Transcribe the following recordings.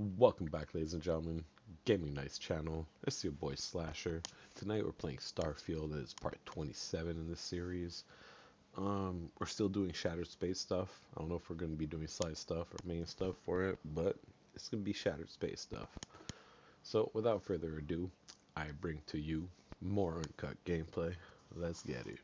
Welcome back, ladies and gentlemen. Gaming Nights channel. It's your boy Slasher. Tonight we're playing Starfield. It's part 27 in this series. We're still doing Shattered Space stuff. I don't know if we're going to be doing side stuff or main stuff for it, but it's going to be Shattered Space stuff. So, without further ado, I bring to you more uncut gameplay. Let's get it.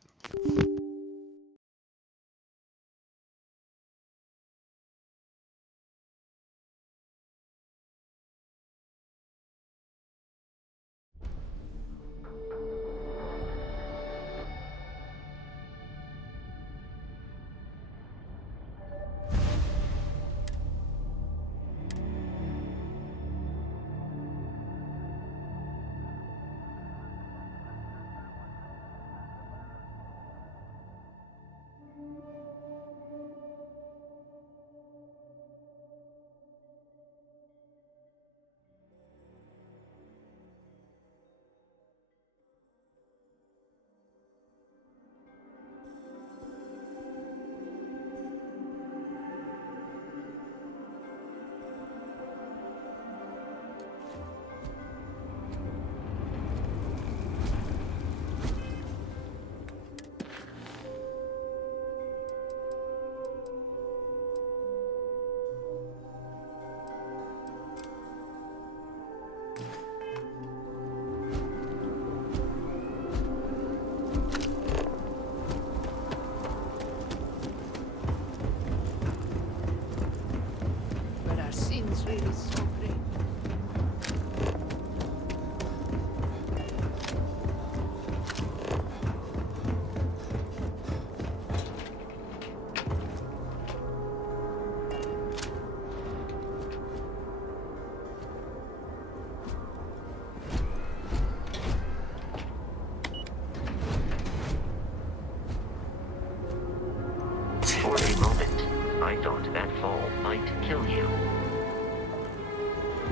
But our sins really so great. For a moment, I thought that fall might kill you.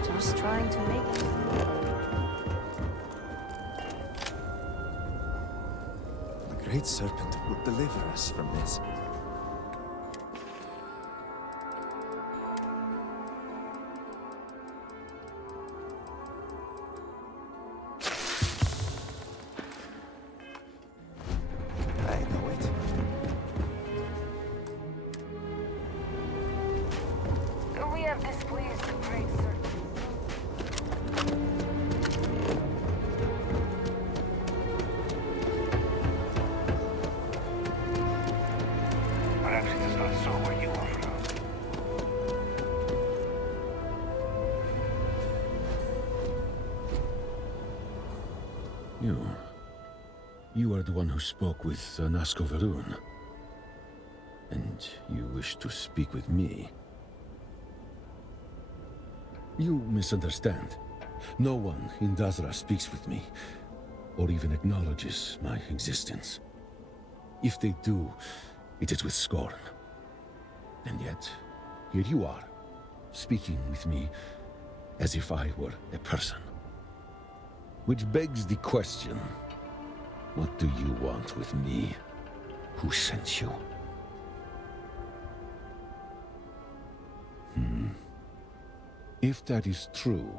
Just trying to make it. The great serpent will deliver us from this. I know it. We have displeased the great serpent. Perhaps it is not so where you are from. You. You are the one who spoke with Nasco Varun. And you wish to speak with me. You misunderstand. No one in Dazra speaks with me, or even acknowledges my existence. If they do, it is with scorn. And yet, here you are, speaking with me as if I were a person. Which begs the question, what do you want with me? Who sent you? If that is true,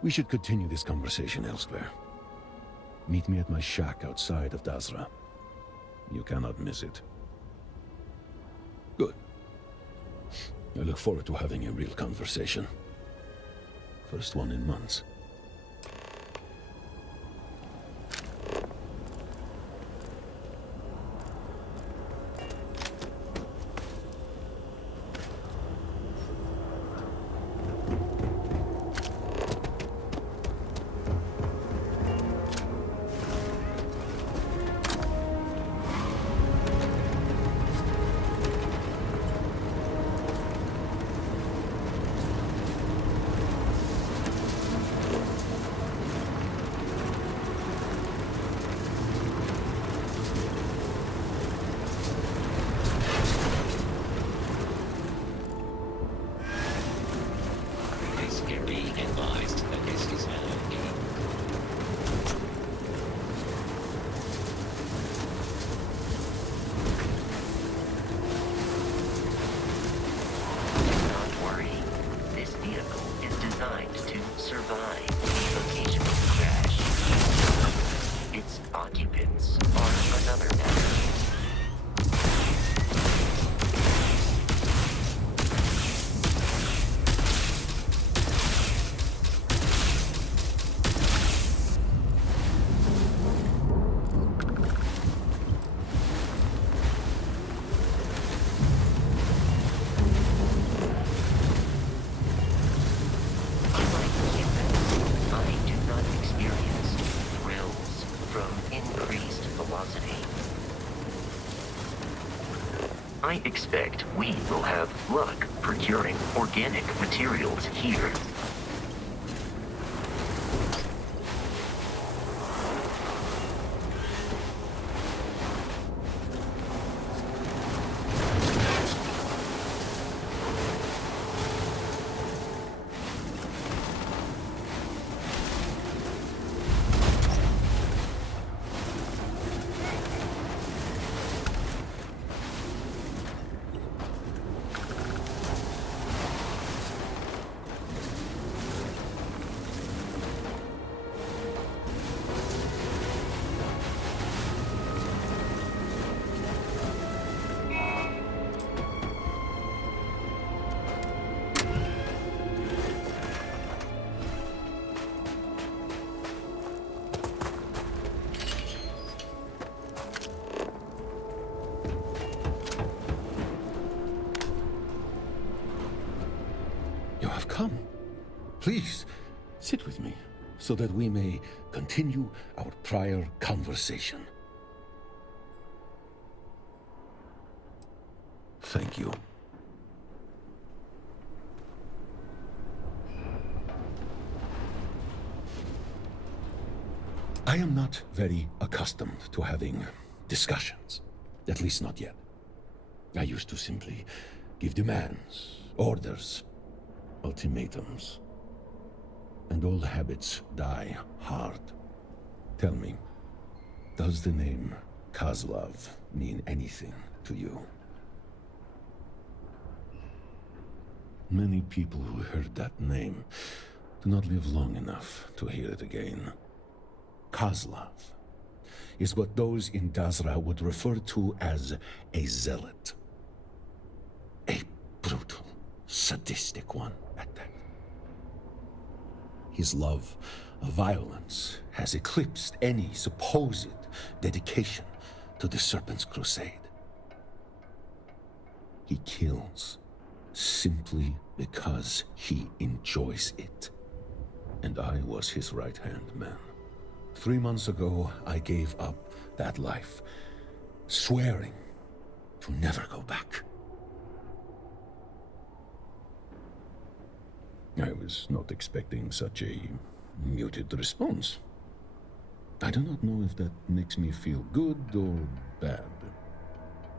we should continue this conversation elsewhere. Meet me at my shack outside of Dazra. You cannot miss it. Good. I look forward to having a real conversation. First one in months. Please be advised that this is now a game. Don't worry. This vehicle is I expect we will have luck procuring organic materials here. You have come. Please, sit with me, so that we may continue our prior conversation. Thank you. I am not very accustomed to having discussions. At least not yet. I used to simply give demands, orders, ultimatums. And old habits die hard. Tell me, does the name Kozlov mean anything to you? Many people who heard that name do not live long enough to hear it again. Kozlov is what those in Dazra would refer to as a zealot. A brutal, sadistic one at that. His love of violence has eclipsed any supposed dedication to the Serpent's crusade. He kills simply because he enjoys it. And I was his right-hand man. 3 months ago, I gave up that life, swearing to never go back. I was not expecting such a muted response. I do not know if that makes me feel good or bad.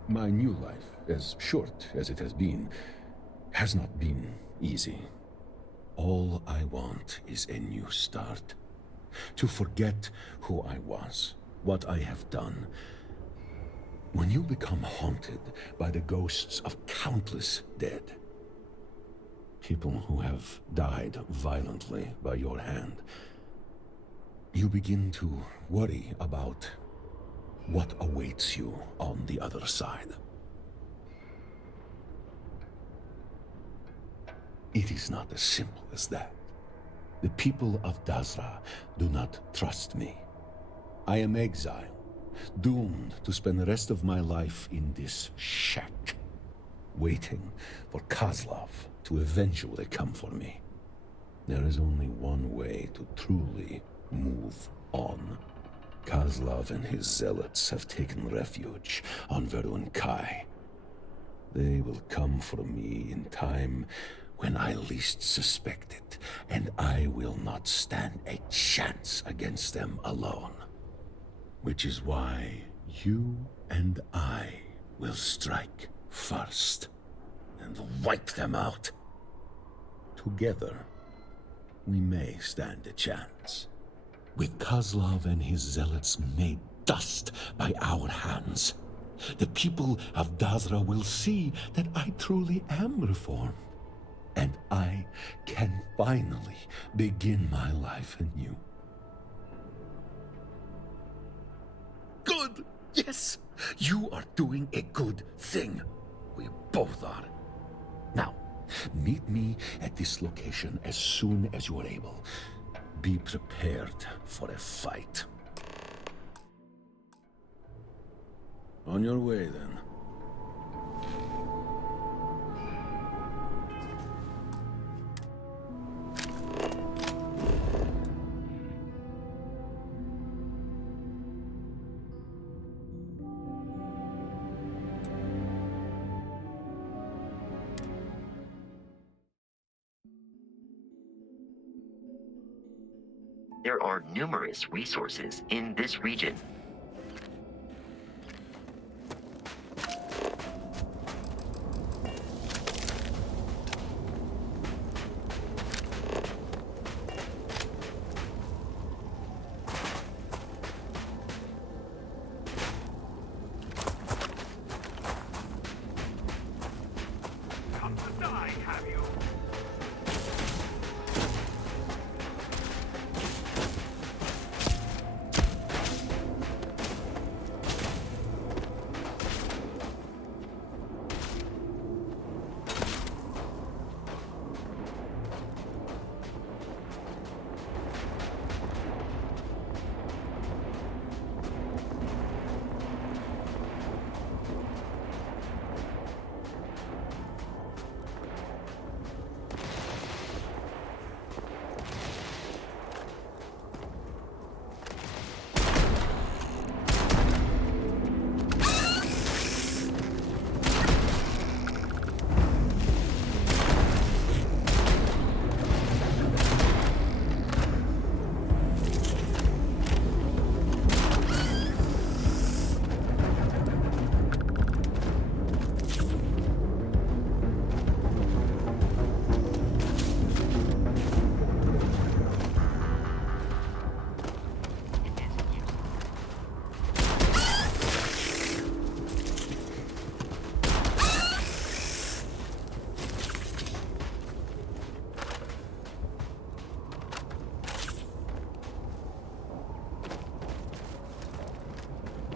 My new life, as short as it has not been easy. All I want is a new start. To forget who I was, what I have done. When you become haunted by the ghosts of countless dead, people who have died violently by your hand, you begin to worry about what awaits you on the other side. It is not as simple as that. The people of Dazra do not trust me. I am exiled, doomed to spend the rest of my life in this shack, waiting for Kozlov to eventually come for me. There is only one way to truly move on. Kozlov and his zealots have taken refuge on UNCUT. They will come for me in time when I least suspect it, and I will not stand a chance against them alone. Which is why you and I will strike first and wipe them out. Together, we may stand a chance. With Kozlov and his zealots made dust by our hands, the people of Dazra will see that I truly am reformed. And I can finally begin my life anew. Good! Yes! You are doing a good thing. We both are. Now, meet me at this location as soon as you are able. Be prepared for a fight. On your way, then. There are numerous resources in this region. Come to die, have you?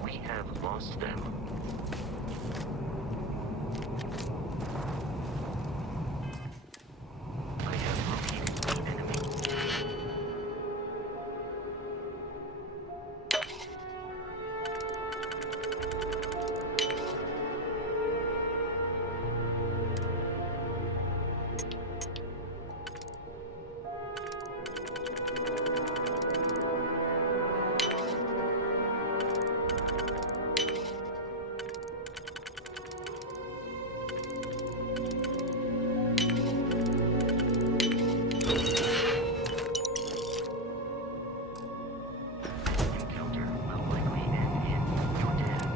We have lost them. I have located the enemy. Encounter will likely end in your death.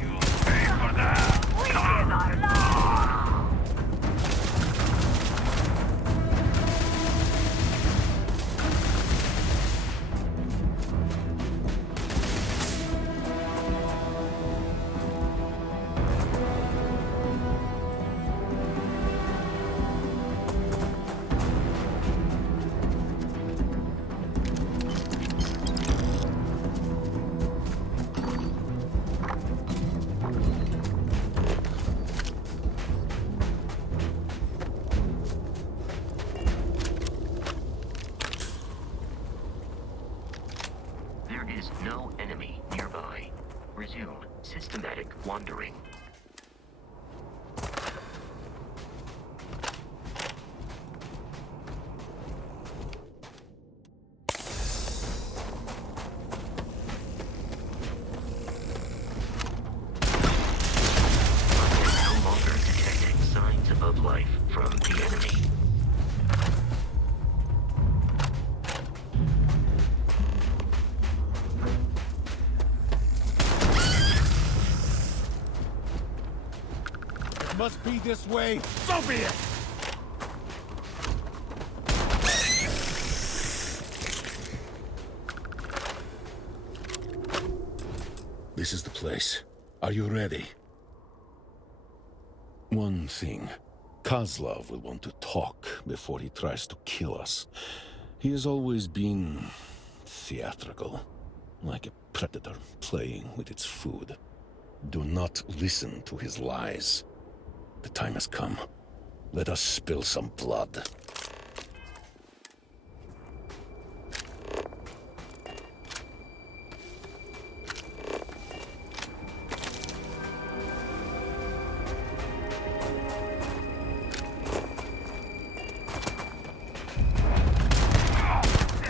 You'll pay for that! There is no enemy nearby. Resume systematic wandering. I am no longer detecting signs of life from the enemy. It must be this way. So be it! This is the place. Are you ready? One thing. Kozlov will want to talk before he tries to kill us. He has always been theatrical, like a predator playing with its food. Do not listen to his lies. The time has come. Let us spill some blood.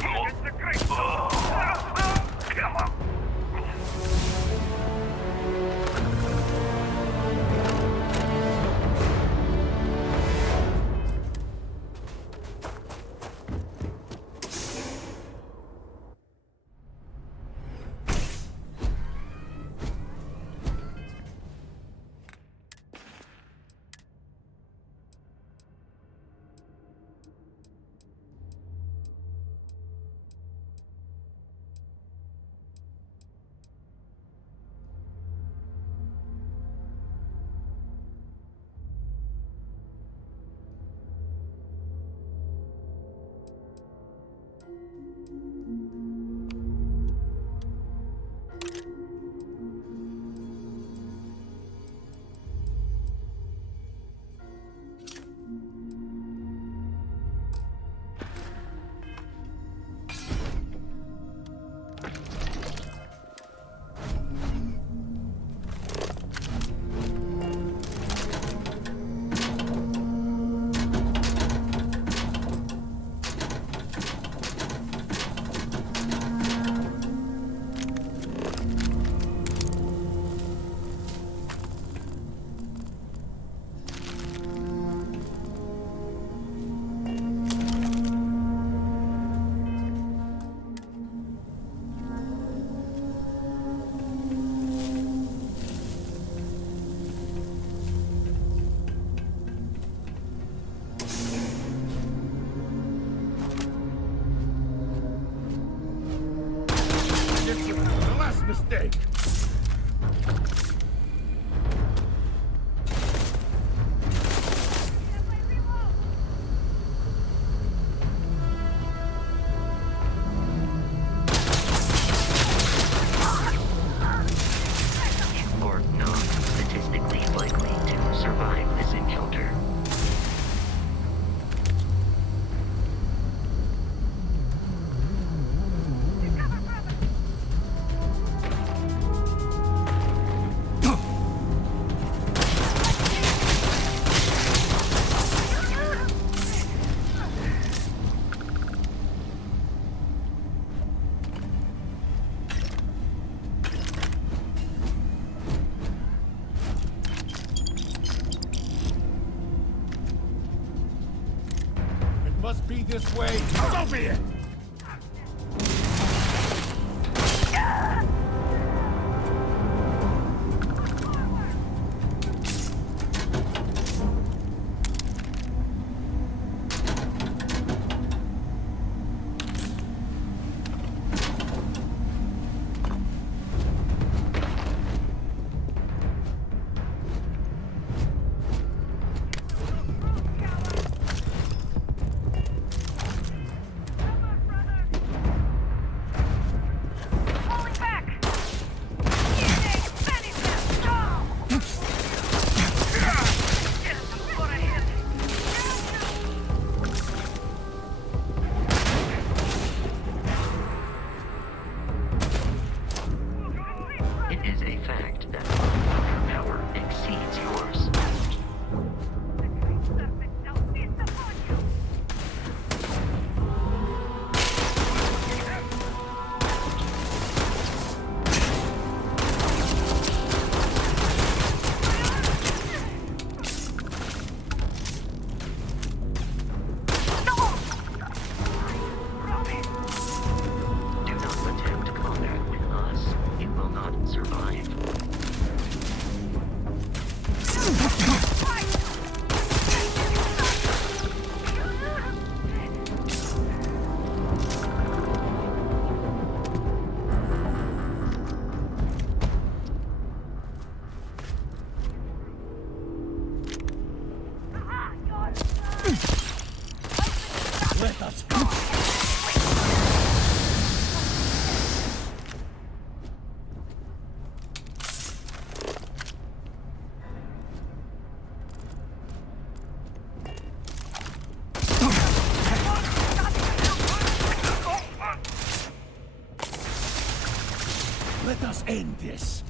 It's the great... mistake! Or not statistically likely to survive this encounter. It must be this way. So be it! Falling back! Easy! Finish him! Go! Get him before I hit It is a fact that your power exceeds yours. Do not attempt combat with us. You will not survive. Let us go! Let us end this!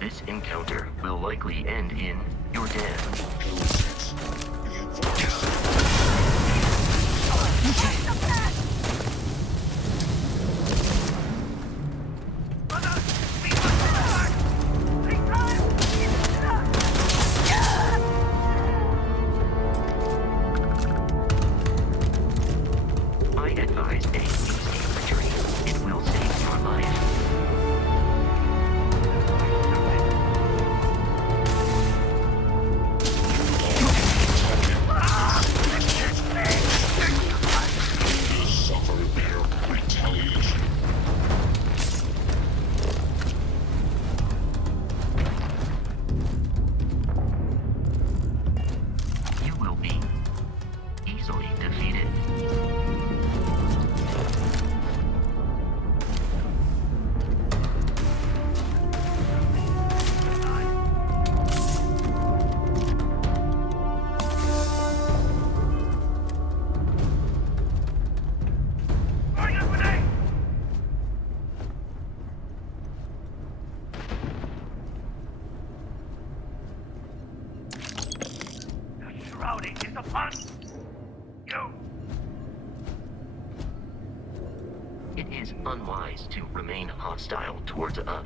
This encounter will likely end in your death. I advise a easy retreat. It will save your life. shouting is the fun. You. It is unwise to remain hostile towards us.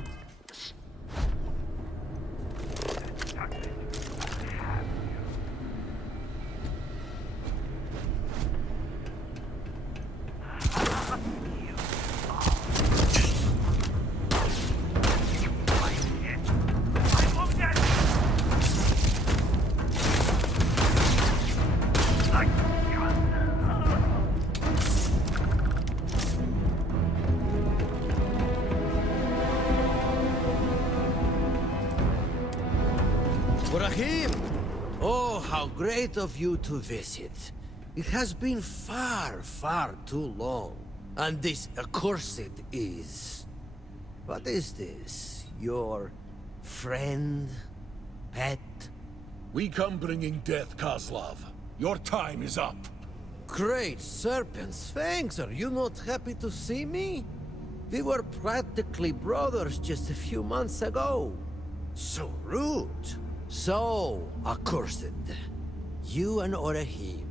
Rahim! Oh, how great of you to visit. It has been far, far too long. And this accursed is... What is this? Your friend? Pet? We come bringing death, Kozlov. Your time is up. Great serpents, thanks. Are you not happy to see me? We were practically brothers just a few months ago. So rude. So accursed. You and Orahim.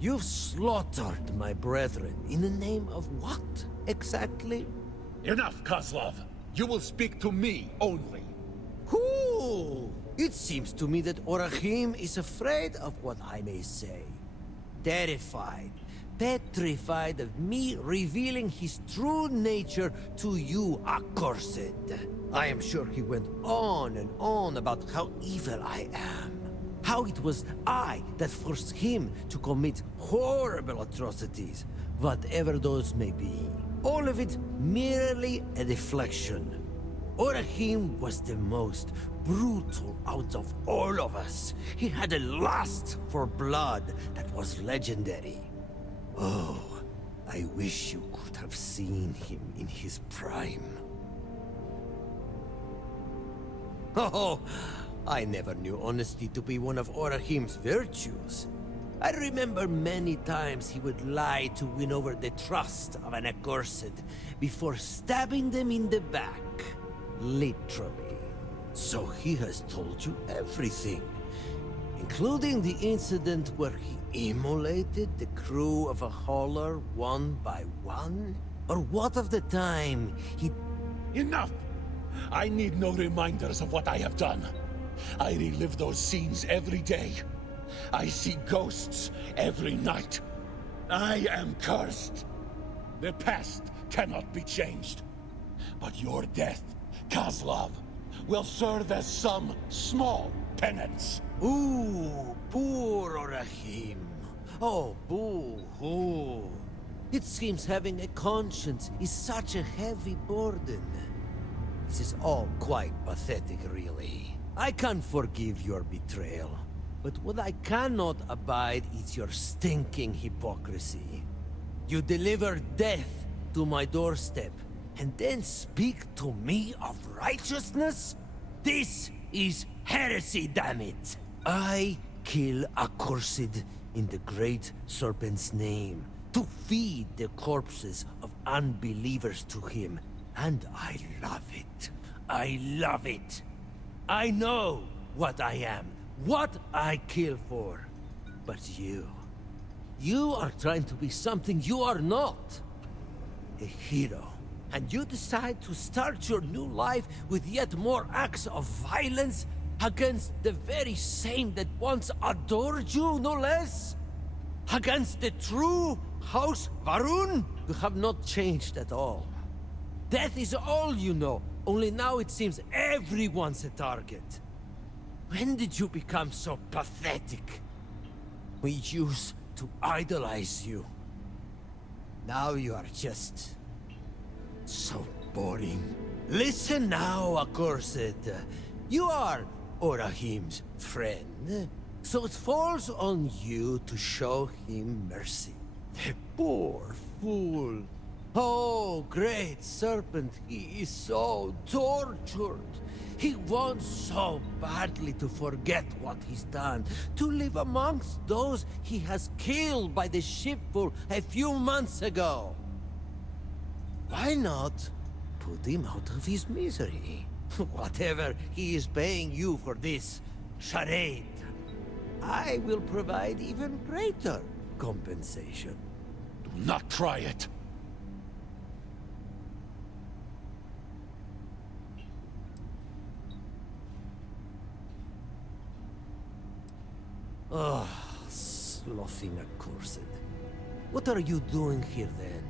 You've slaughtered my brethren in the name of what, exactly? Enough, Kozlov. You will speak to me only. Who? It seems to me that Orahim is afraid of what I may say. Terrified, petrified of me revealing his true nature to you, accursed. I am sure he went on and on about how evil I am. How it was I that forced him to commit horrible atrocities, whatever those may be. All of it merely a deflection. Orahim was the most brutal out of all of us. He had a lust for blood that was legendary. Oh, I wish you could have seen him in his prime. Oh, I never knew honesty to be one of Orahim's virtues. I remember many times he would lie to win over the trust of an accursed before stabbing them in the back. Literally. So he has told you everything, including the incident where he immolated the crew of a hauler one by one? Or what of the time he... Enough! I need no reminders of what I have done. I relive those scenes every day. I see ghosts every night. I am cursed. The past cannot be changed. But your death, Kozlov, will serve as some small penance. Ooh, poor Orahim. Oh, boo-hoo. It seems having a conscience is such a heavy burden. This is all quite pathetic, really. I can forgive your betrayal, but what I cannot abide is your stinking hypocrisy. You deliver death to my doorstep, and then speak to me of righteousness? This is heresy, damn it! I kill accursed in the Great Serpent's name, to feed the corpses of unbelievers to him, and I love it. I love it. I know what I am, what I kill for. But you are trying to be something you are not. A hero. And you decide to start your new life with yet more acts of violence against the very same that once adored you, no less? Against the true House Varun? You have not changed at all. Death is all you know, only now it seems everyone's a target. When did you become so pathetic? We used to idolize you. Now you are just... so boring. Listen now, accursed. You are Orahim's friend, so it falls on you to show him mercy. The poor fool. Oh, great serpent, he is so tortured. He wants so badly to forget what he's done, to live amongst those he has killed by the shipful a few months ago. Why not put him out of his misery? Whatever he is paying you for this charade. I will provide even greater compensation. Do not try it. Oh, sloughing accursed. What are you doing here then?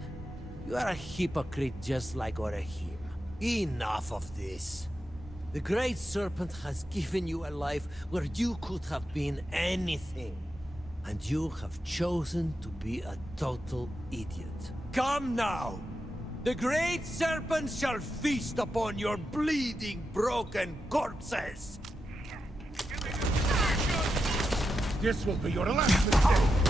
You are a hypocrite just like Orehim. Enough of this. The Great Serpent has given you a life where you could have been anything. And you have chosen to be a total idiot. Come now! The Great Serpent shall feast upon your bleeding, broken corpses! This will be your last mistake.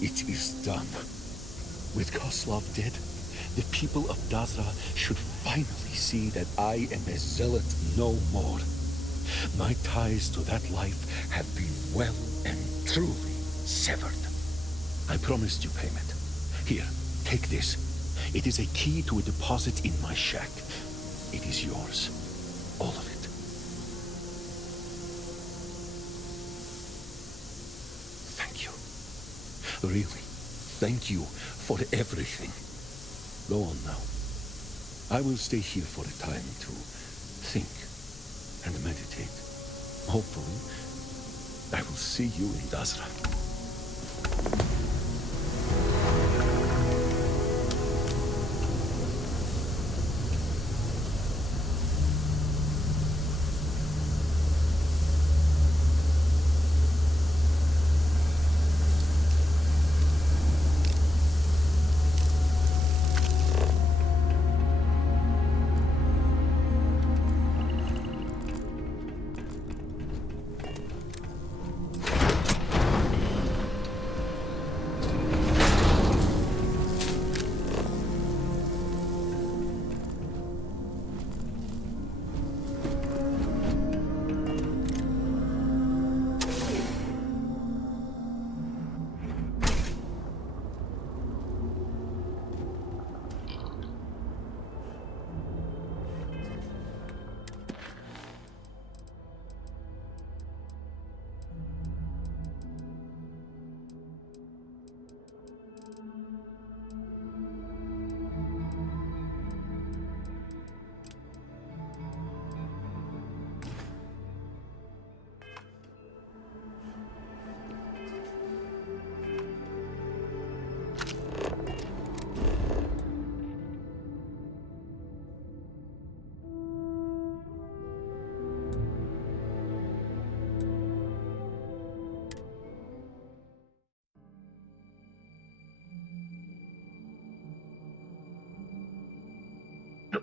It is done. With Koslov dead, the people of Dazra should finally see that I am a zealot no more. My ties to that life have been well and truly severed. I promised you payment. Here, take this. It is a key to a deposit in my shack. It is yours. All of it. Thank you. Really, thank you for everything. Go on now. I will stay here for a time to think and meditate. Hopefully, I will see you in Dazra.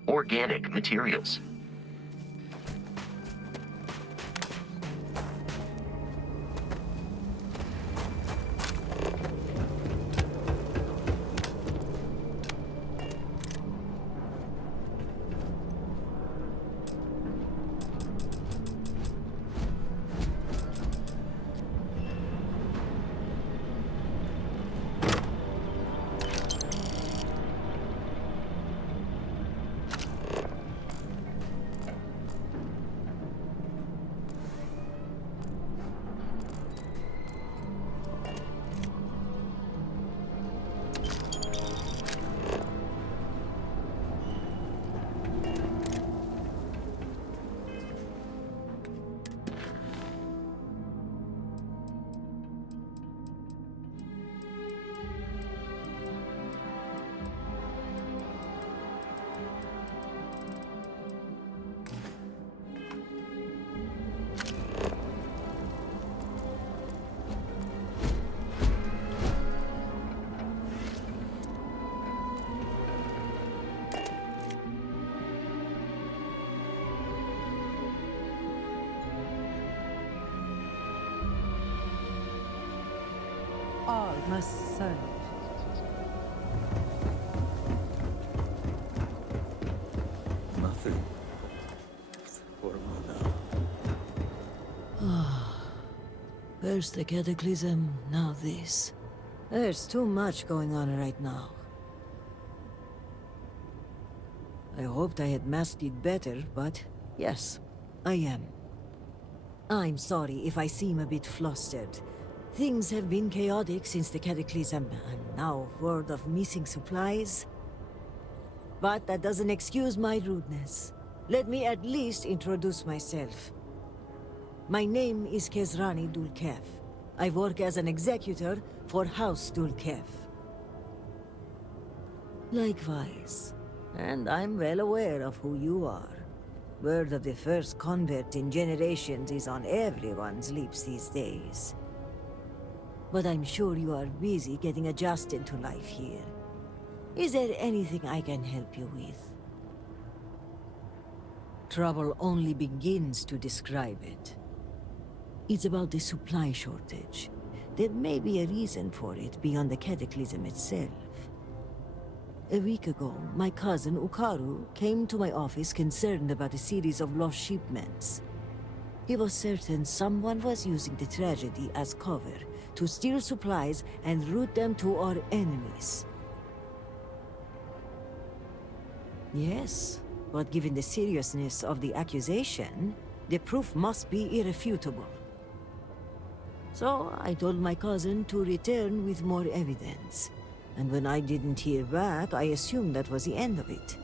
organic materials. All must serve. Nothing. For now. First the cataclysm, now this. There's too much going on right now. I hoped I had masked it better, but yes, I am. I'm sorry if I seem a bit flustered. Things have been chaotic since the cataclysm, and now word of missing supplies. But that doesn't excuse my rudeness. Let me at least introduce myself. My name is Kezrani Dulkev. I work as an executor for House Dulkev. Likewise. And I'm well aware of who you are. Word of the first convert in generations is on everyone's lips these days. But I'm sure you are busy getting adjusted to life here. Is there anything I can help you with? Trouble only begins to describe it. It's about the supply shortage. There may be a reason for it beyond the cataclysm itself. A week ago, my cousin Ukaru came to my office concerned about a series of lost shipments. He was certain someone was using the tragedy as cover to steal supplies and route them to our enemies. Yes, but given the seriousness of the accusation, the proof must be irrefutable. So I told my cousin to return with more evidence. And when I didn't hear back, I assumed that was the end of it.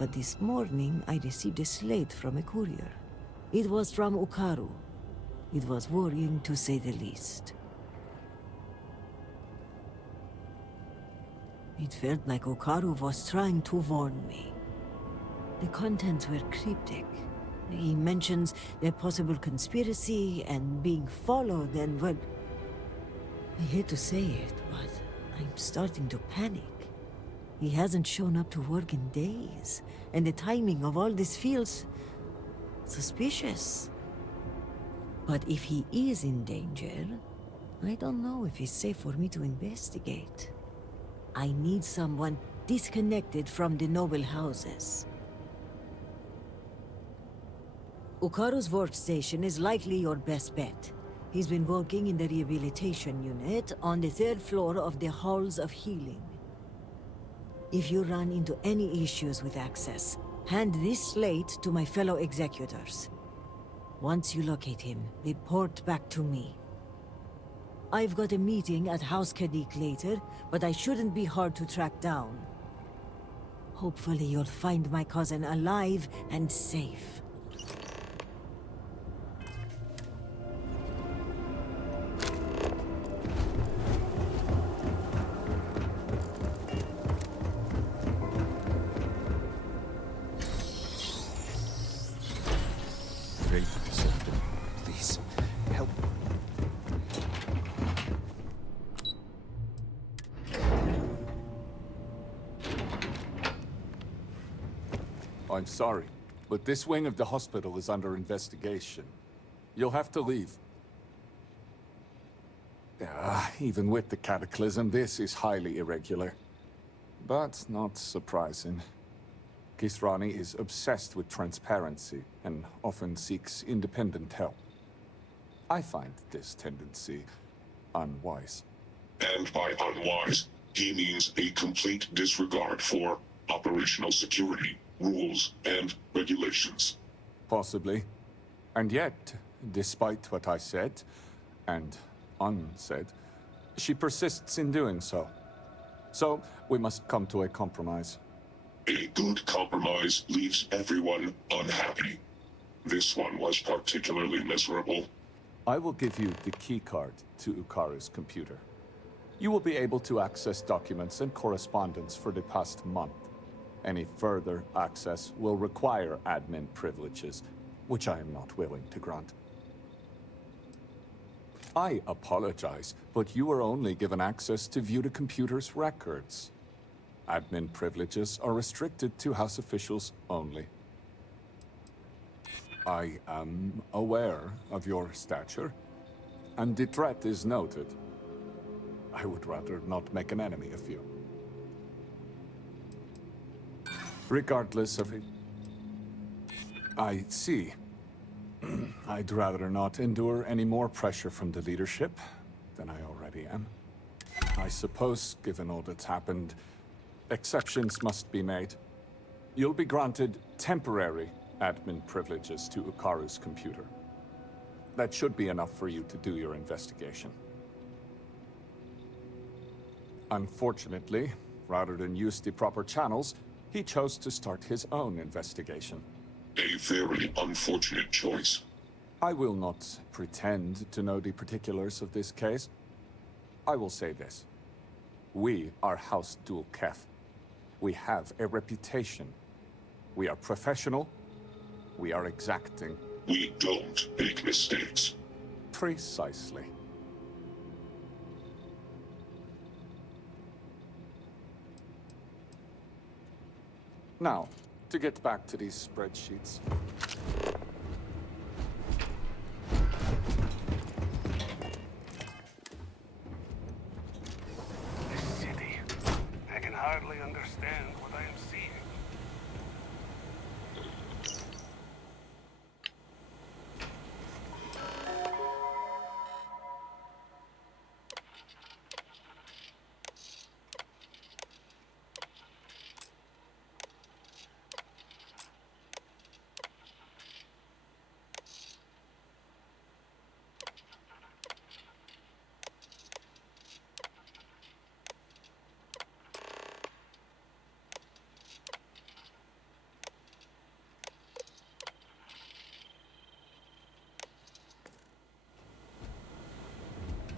But this morning, I received a slate from a courier. It was from Ukaru. It was worrying, to say the least. It felt like Ukaru was trying to warn me. The contents were cryptic. He mentions a possible conspiracy and being followed and, well... I hate to say it, but I'm starting to panic. He hasn't shown up to work in days, and the timing of all this feels... suspicious. But if he is in danger, I don't know if it's safe for me to investigate. I need someone disconnected from the noble houses. Ukaru's workstation is likely your best bet. He's been working in the rehabilitation unit on the 3rd floor of the Halls of Healing. If you run into any issues with access, hand this slate to my fellow executors. Once you locate him, report back to me. I've got a meeting at House Kadik later, but I shouldn't be hard to track down. Hopefully you'll find my cousin alive and safe. Great Serpent, please, help. I'm sorry, but this wing of the hospital is under investigation. You'll have to leave. Even with the cataclysm, this is highly irregular. But not surprising. Kisrani is obsessed with transparency and often seeks independent help. I find this tendency unwise. And by unwise, he means a complete disregard for operational security, rules, and regulations. Possibly. And yet, despite what I said, and unsaid, she persists in doing so. So, we must come to a compromise. A good compromise leaves everyone unhappy. This one was particularly miserable. I will give you the keycard to Ukaru's computer. You will be able to access documents and correspondence for the past month. Any further access will require admin privileges, which I am not willing to grant. I apologize, but you are only given access to view the computer's records. Admin privileges are restricted to House officials only. I am aware of your stature, and the threat is noted. I would rather not make an enemy of you. Regardless of it, I see. I'd rather not endure any more pressure from the leadership than I already am. I suppose, given all that's happened, exceptions must be made. You'll be granted temporary admin privileges to Ukaru's computer. That should be enough for you to do your investigation. Unfortunately, rather than use the proper channels, he chose to start his own investigation. A very unfortunate choice. I will not pretend to know the particulars of this case. I will say this. We are House Dual Kef. We have a reputation. We are professional. We are exacting. We don't make mistakes. Precisely. Now, to get back to these spreadsheets. This city. I can hardly understand what I am seeing.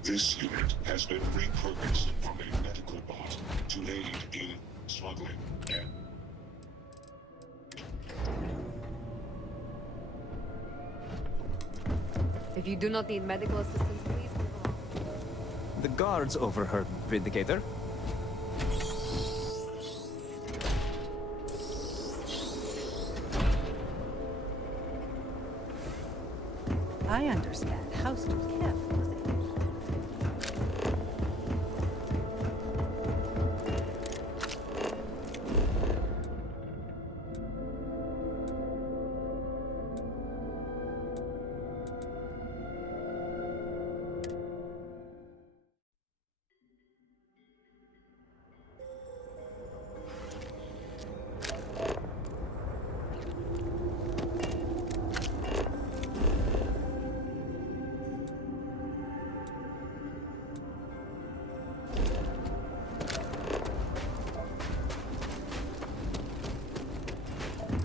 This unit has been repurposed from a medical bot to aid in smuggling and... If you do not need medical assistance, please move along. The guards overheard Vindicator. I understand. House to Kiev, was it?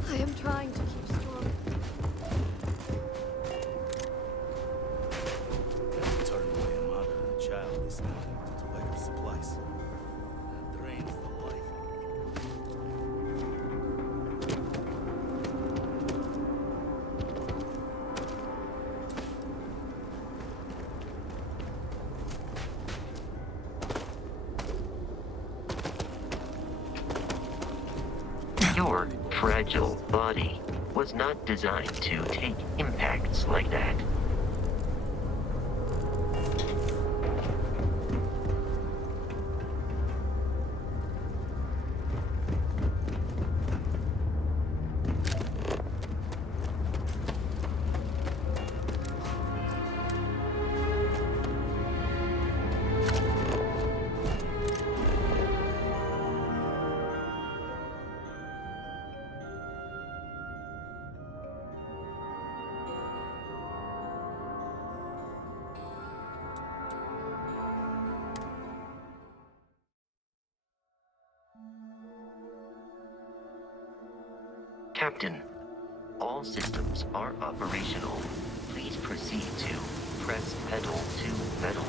I am trying to keep strong. Turn away a mother and a child this morning to lack of supplies. Drains the life. Your fragile body was not designed to take impacts like that. Captain, all systems are operational. Please proceed to press pedal to metal.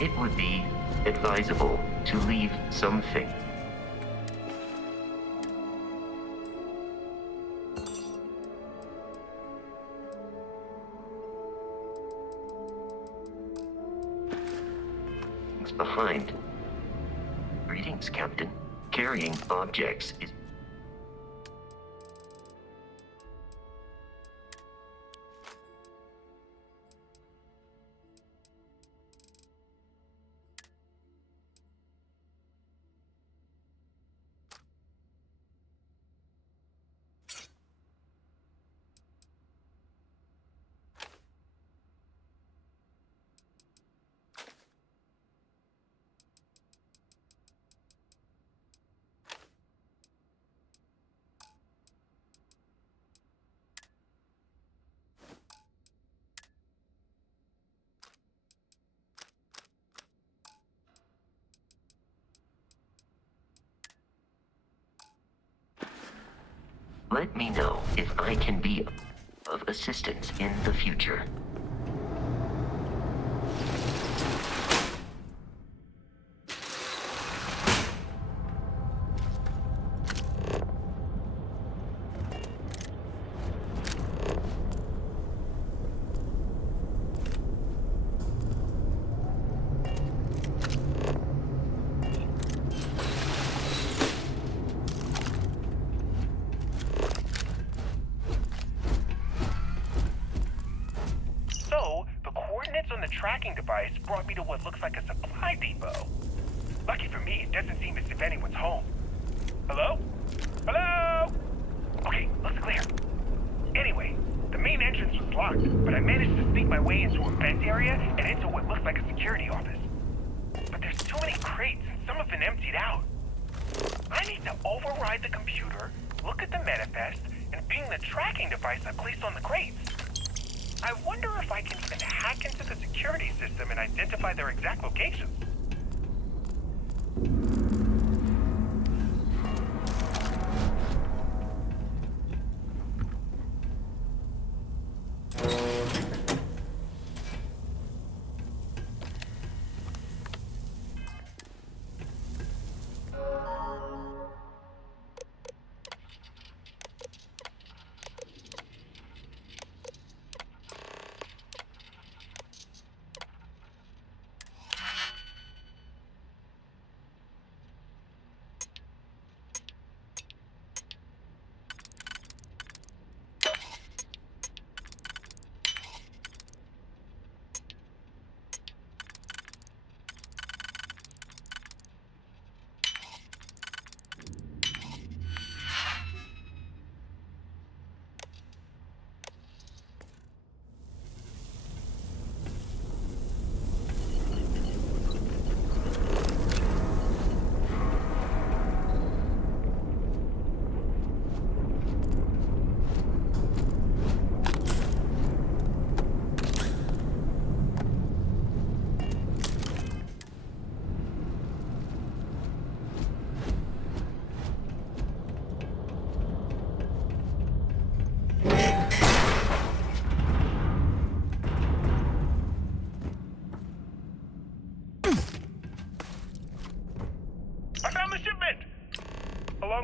It would be advisable to leave something. Behind. Greetings, Captain. Carrying objects is... Let me know if I can be of assistance in the future. Tracking device brought me to what looks like a supply depot. Lucky for me, it doesn't seem as if anyone's home. Hello? Hello? Okay, looks clear. Anyway, the main entrance was locked, but I managed to sneak my way into a vent area and into what looks like a security office. But there's too many crates and some have been emptied out. I need to override the computer, look at the manifest, and ping the tracking device I placed on the crates. I wonder if I can even hack into the security system and identify their exact locations.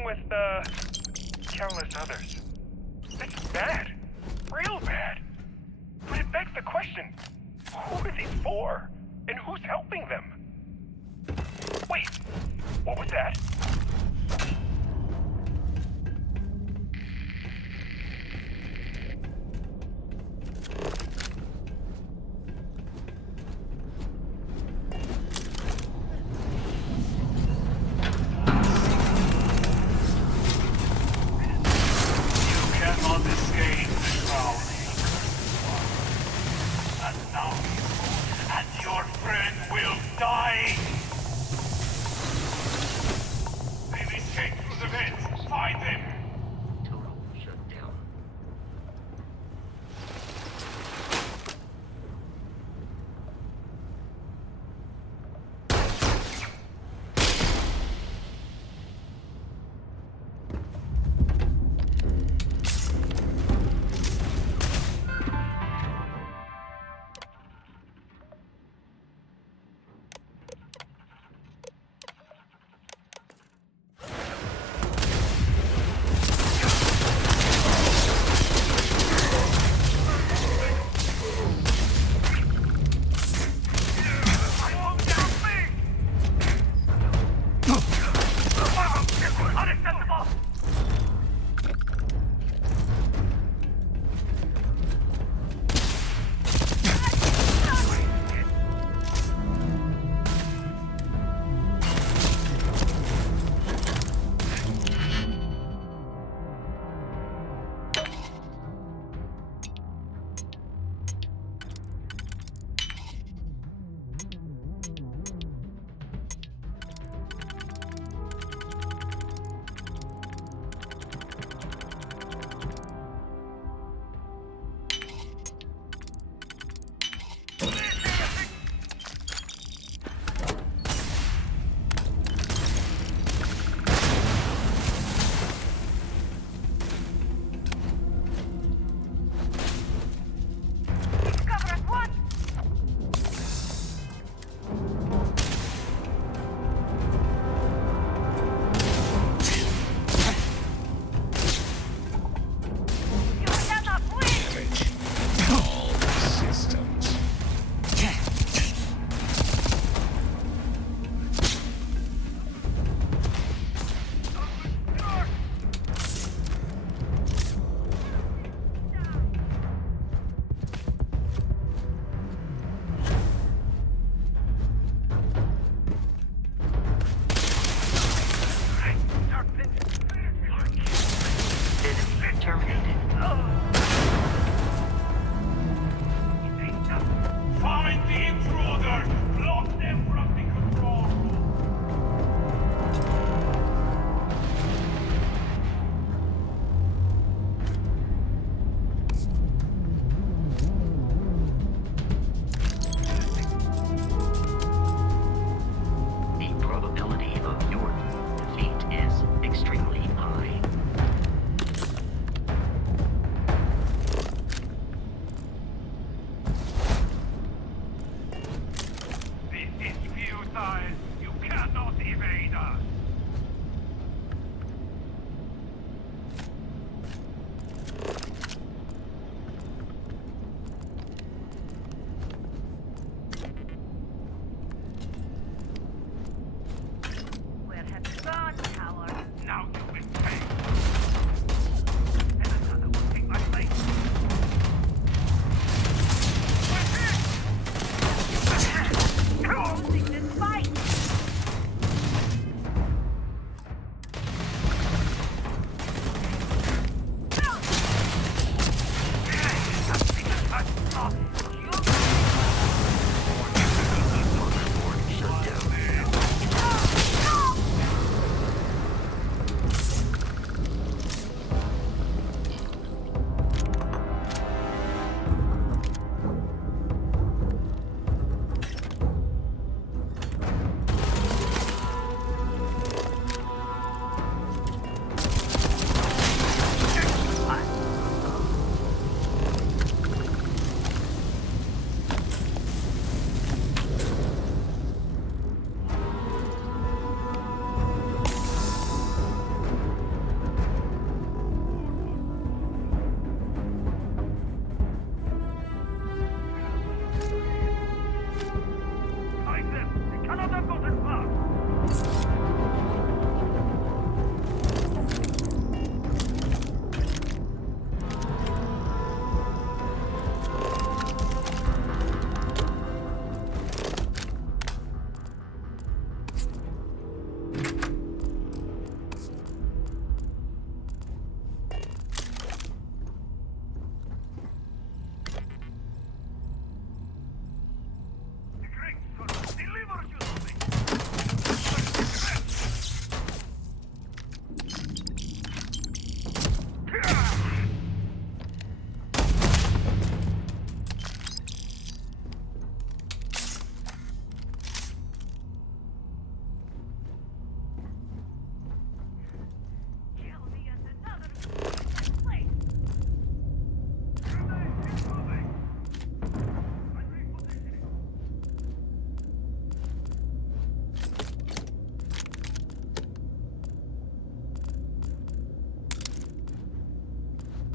with, countless others. It's bad. Real bad. But it begs the question, who are they for? And who's helping them? Wait, what was that?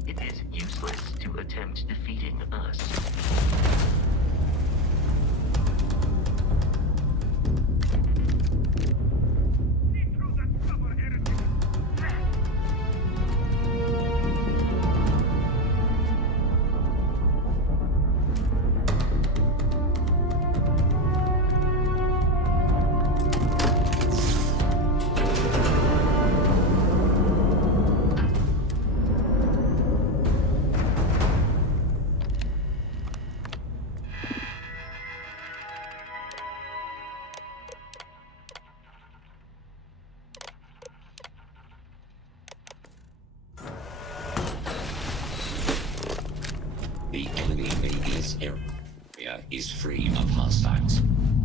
It is useless to attempt defeating us. The enemy base's area is free of hostiles.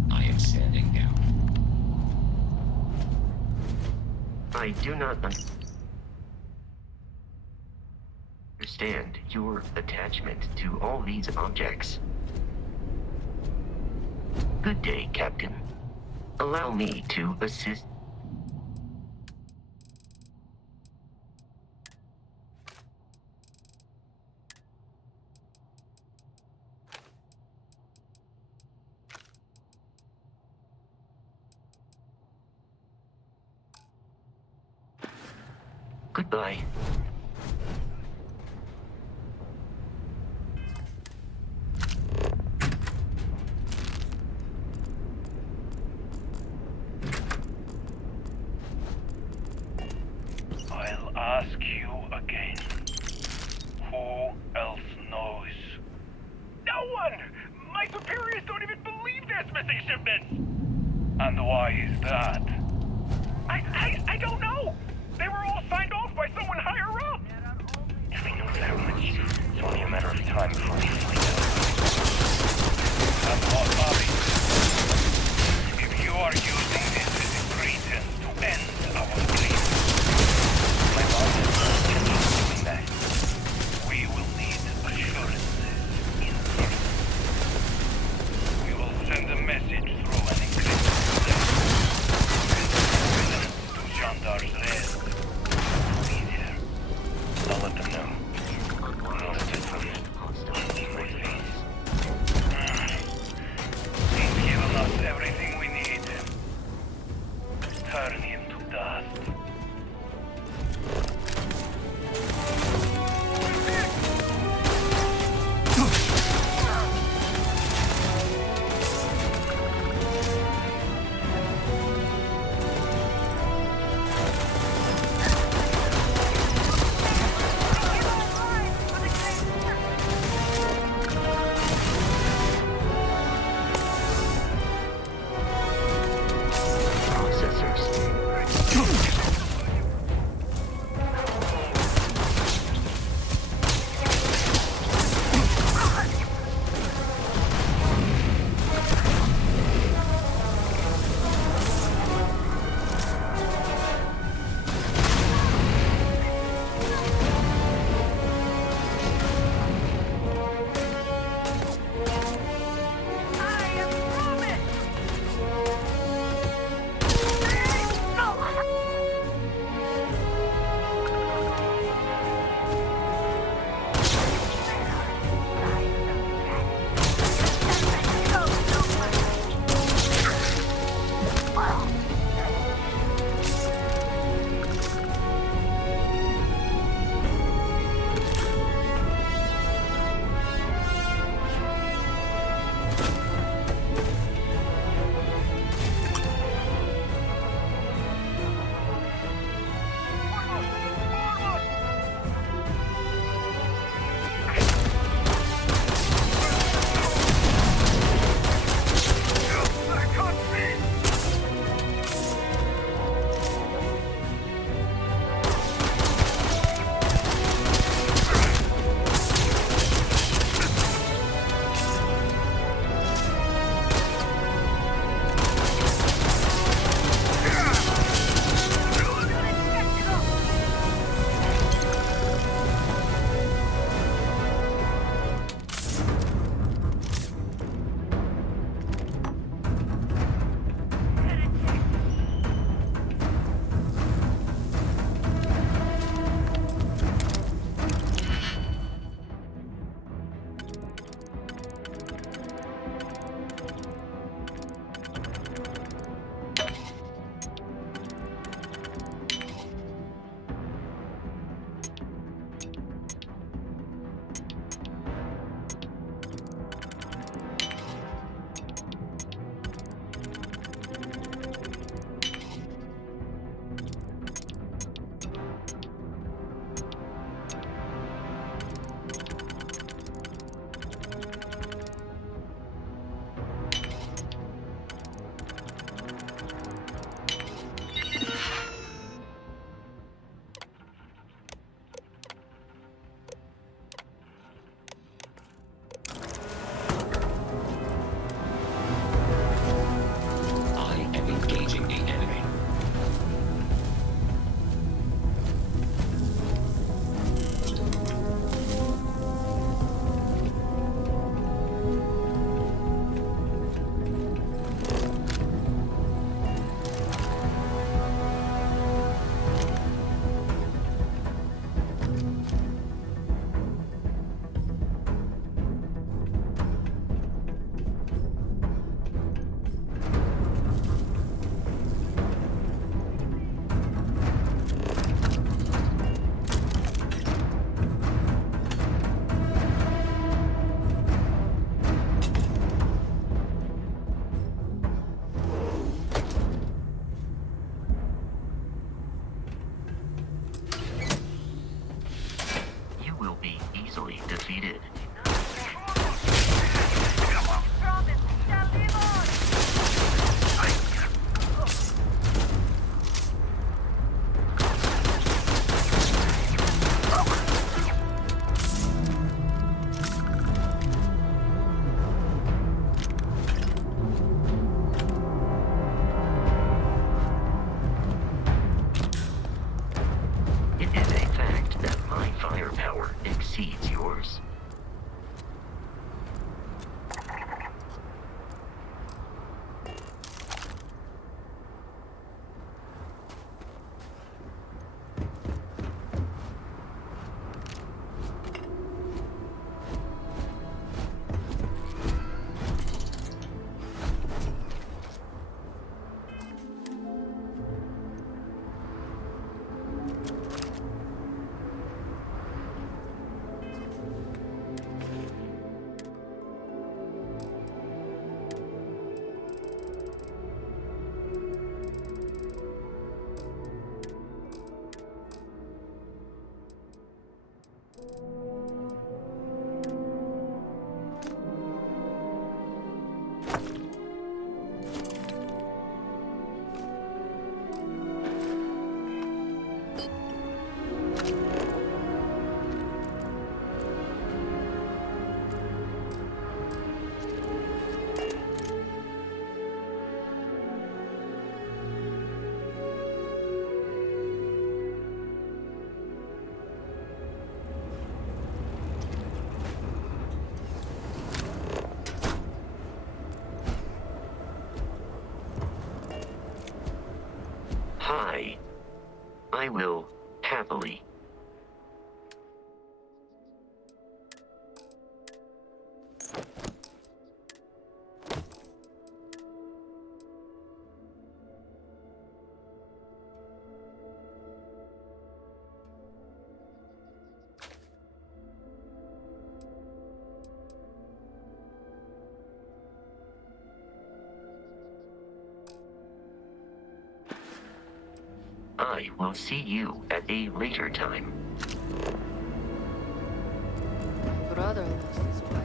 I am standing down. I do not understand your attachment to all these objects. Good day, Captain. Allow me to assist. Goodbye. I'll ask you again. Who else knows? No one! My superiors don't even believe there's missing shipments! And why is that? I don't know! They were all signed off by someone higher up! If we know that much, it's only a matter of time before we find out. And what, Bobby? If you are using this as a pretense to end our dream, my boss is not intentional of doing that. We will need assurances in person. We will send a message through an encrypted letter to Gendar's Red. easily defeated. It is a fact that my firepower exceeds yours. Hi. I will happily. I will see you at a later time. Brother lost his wife.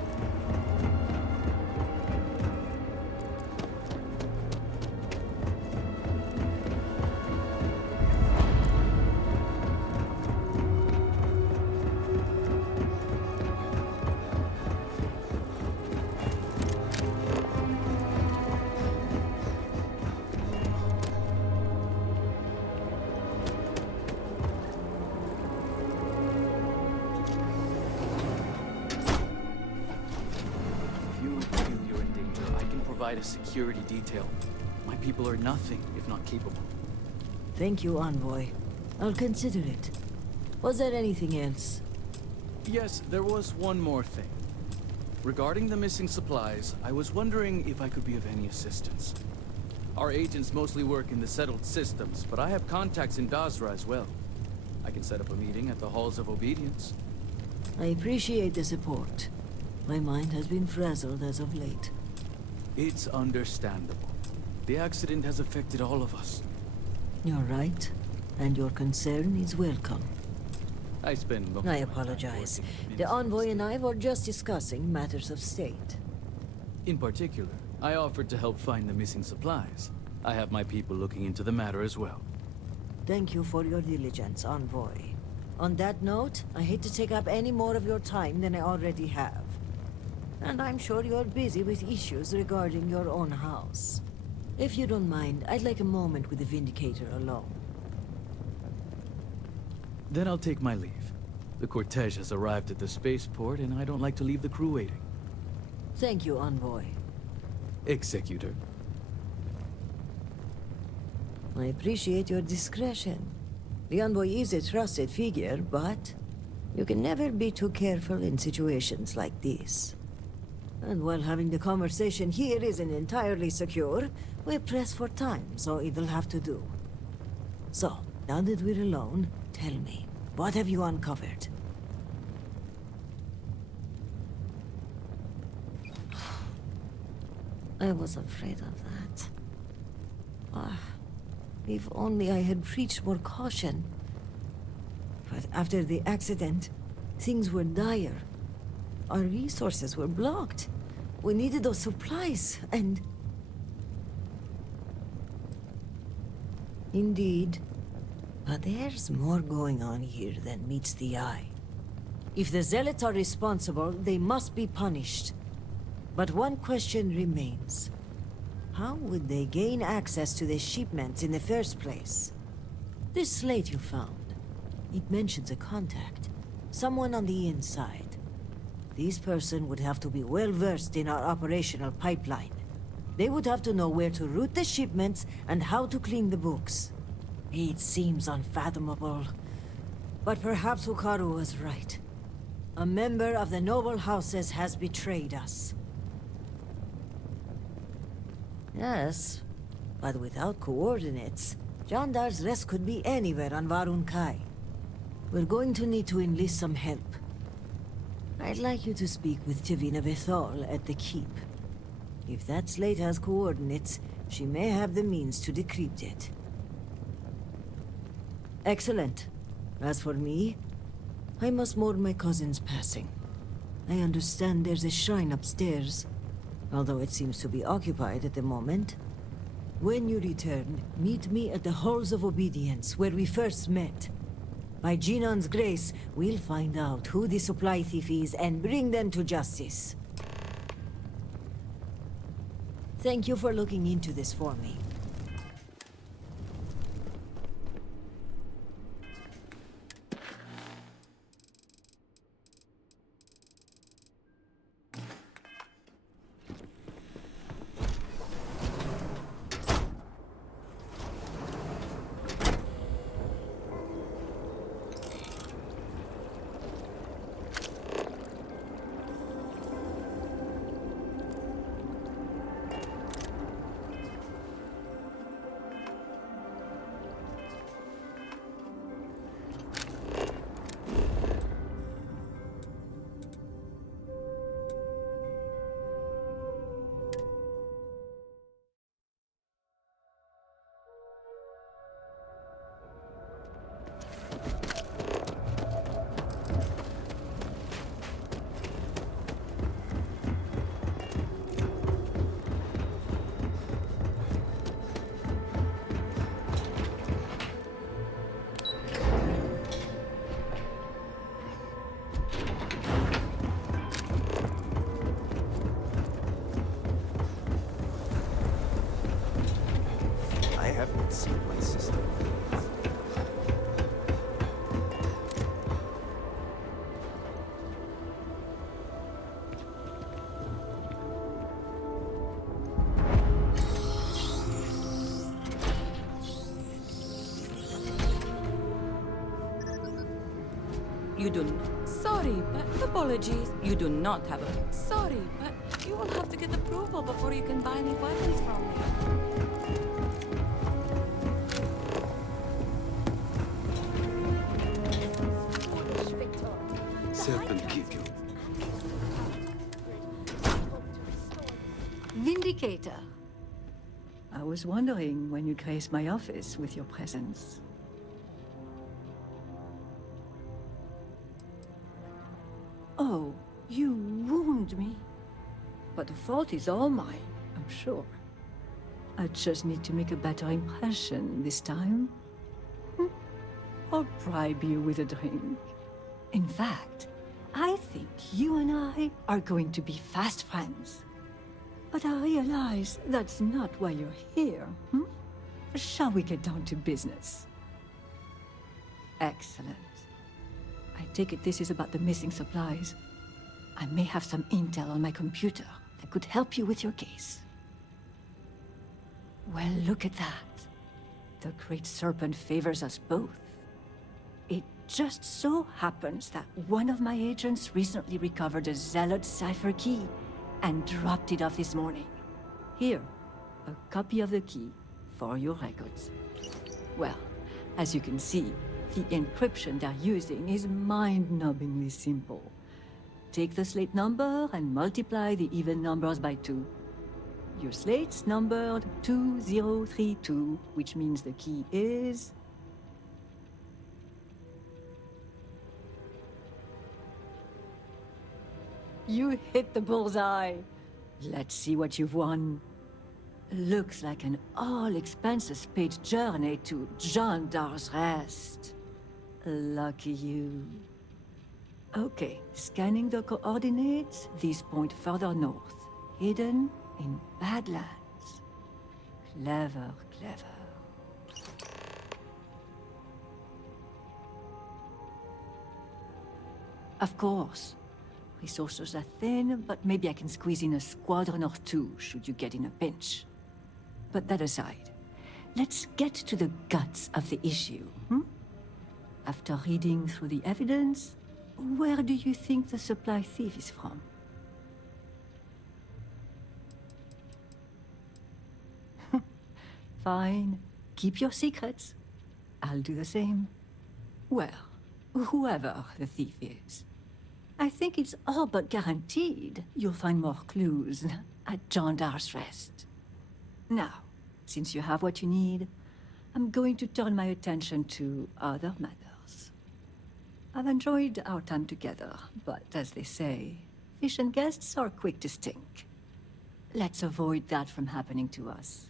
Provide a security detail. My people are nothing if not capable. Thank you, Envoy. I'll consider it. Was there anything else? Yes, there was one more thing. Regarding the missing supplies, I was wondering if I could be of any assistance. Our agents mostly work in the settled systems, but I have contacts in Dazra as well. I can set up a meeting at the Halls of Obedience. I appreciate the support. My mind has been frazzled as of late. It's understandable. The accident has affected all of us. You're right, and your concern is welcome. I apologize. The Envoy and I were just discussing matters of state. In particular, I offered to help find the missing supplies. I have my people looking into the matter as well. Thank you for your diligence, Envoy. On that note, I hate to take up any more of your time than I already have. And I'm sure you're busy with issues regarding your own house. If you don't mind, I'd like a moment with the Vindicator alone. Then I'll take my leave. The cortege has arrived at the spaceport, and I don't like to leave the crew waiting. Thank you, Envoy. Executor. I appreciate your discretion. The Envoy is a trusted figure, but you can never be too careful in situations like this. And while having the conversation here isn't entirely secure, we're pressed for time, so it'll have to do. So, now that we're alone, tell me, what have you uncovered? I was afraid of that. If only I had preached more caution. But after the accident, things were dire. Our resources were blocked. We needed those supplies, and... Indeed. But there's more going on here than meets the eye. If the Zealots are responsible, they must be punished. But one question remains. How would they gain access to the shipments in the first place? This slate you found, it mentions a contact. Someone on the inside. This person would have to be well-versed in our operational pipeline. They would have to know where to route the shipments and how to clean the books. It seems unfathomable. But perhaps Hukaru was right. A member of the noble houses has betrayed us. Yes, but without coordinates, Jandar's rest could be anywhere on Varun Kai. We're going to need to enlist some help. I'd like you to speak with Tivina Bethal at the Keep. If that slate has coordinates, she may have the means to decrypt it. Excellent. As for me, I must mourn my cousin's passing. I understand there's a shrine upstairs, although it seems to be occupied at the moment. When you return, meet me at the Halls of Obedience, where we first met. By Jinon's grace, we'll find out who the supply thief is and bring them to justice. Thank you for looking into this for me. You do. Sorry, but apologies. You do not have a. Sorry, but you will have to get approval before you can buy any weapons from me. Serpent keep you. Vindicator. I was wondering when you graced my office with your presence. Oh, you wound me. But the fault is all mine, I'm sure. I just need to make a better impression this time. I'll bribe you with a drink. In fact, I think you and I are going to be fast friends. But I realize that's not why you're here, Shall we get down to business? Excellent. I take it this is about the missing supplies. I may have some intel on my computer that could help you with your case. Well, look at that. The Great Serpent favors us both. It just so happens that one of my agents recently recovered a Zealot cipher key and dropped it off this morning. Here, a copy of the key for your records. Well, as you can see, the encryption they're using is mind-numbingly simple. Take the slate number and multiply the even numbers by 2. Your slate's numbered 2032, which means the key is... You hit the bullseye. Let's see what you've won. Looks like an all-expenses paid journey to John Dar's Rest. Lucky you. Okay, scanning the coordinates, these point further north, hidden in Badlands. Clever, clever. Of course. Resources are thin, but maybe I can squeeze in a squadron or two should you get in a pinch. But that aside, let's get to the guts of the issue, After reading through the evidence, where do you think the supply thief is from? Fine. Keep your secrets. I'll do the same. Well, whoever the thief is, I think it's all but guaranteed you'll find more clues at John Dar's Rest. Now, since you have what you need, I'm going to turn my attention to other matters. I've enjoyed our time together, but as they say, fish and guests are quick to stink. Let's avoid that from happening to us.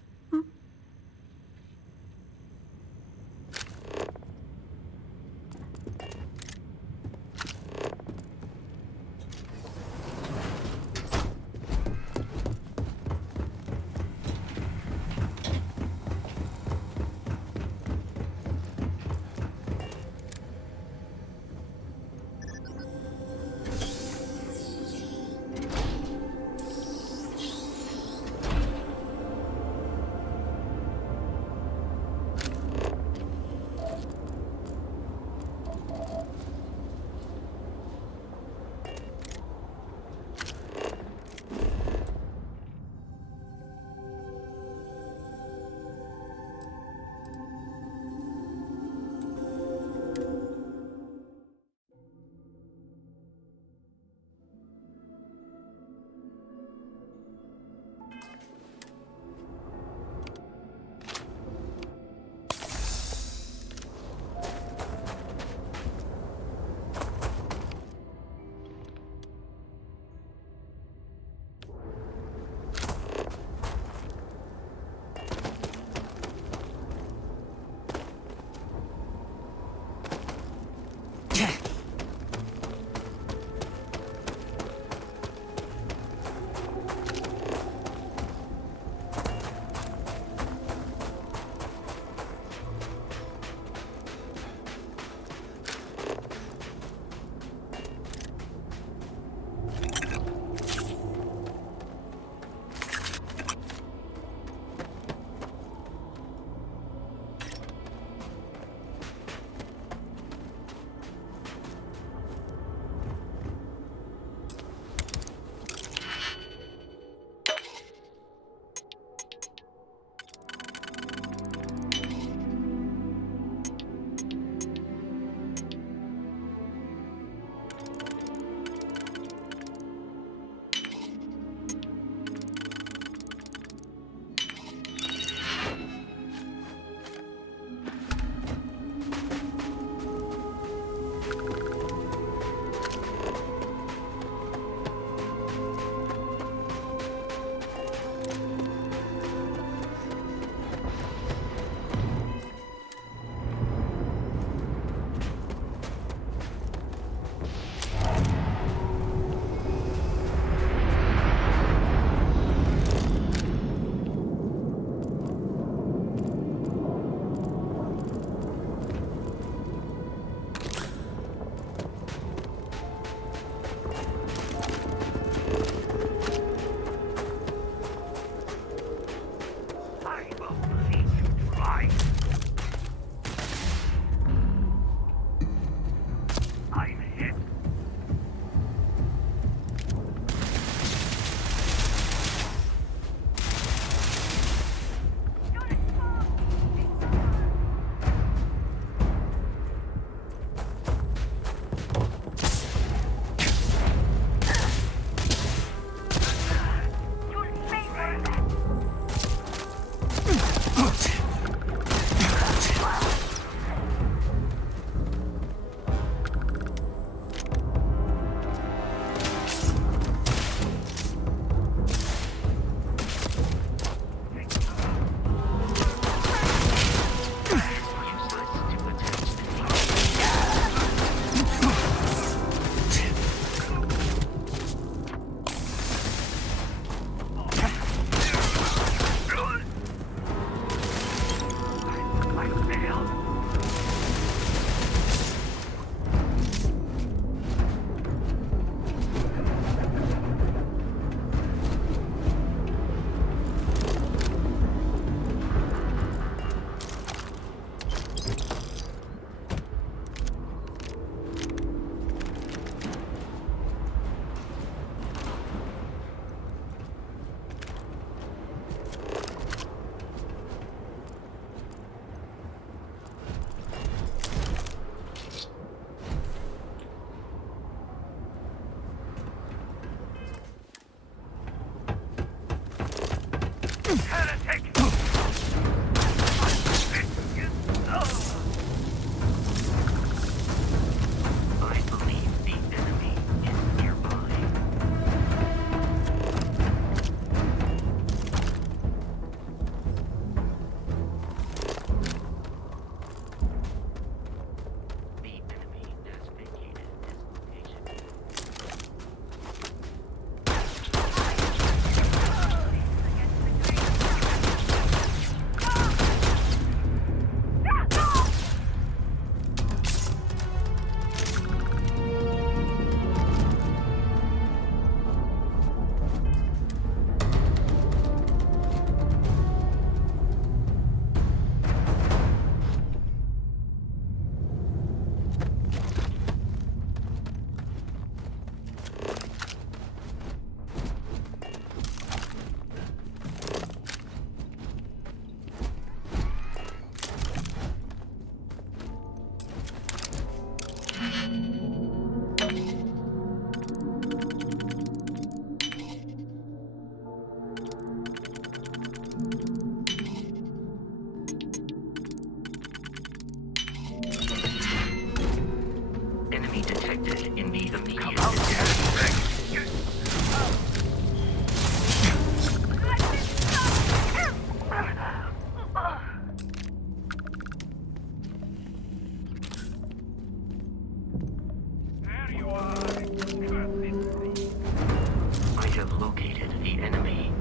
have located the enemy.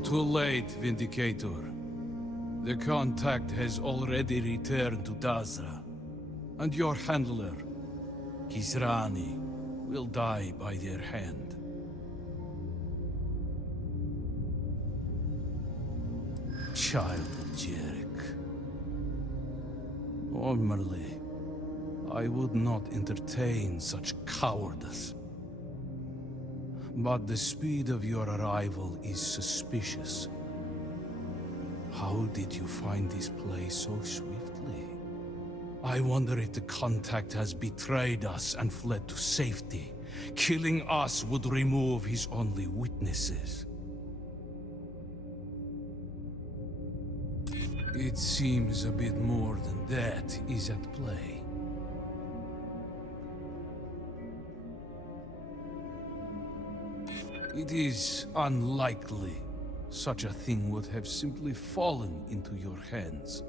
too late, Vindicator. The contact has already returned to Dazra, and your handler, Kizrani, will die by their hand. Child of Jarek. Normally, I would not entertain such cowardice. But the speed of your arrival is suspicious. How did you find this place so swiftly? I wonder if the contact has betrayed us and fled to safety. Killing us would remove his only witnesses. It seems a bit more than that is at play. It is unlikely such a thing would have simply fallen into your hands.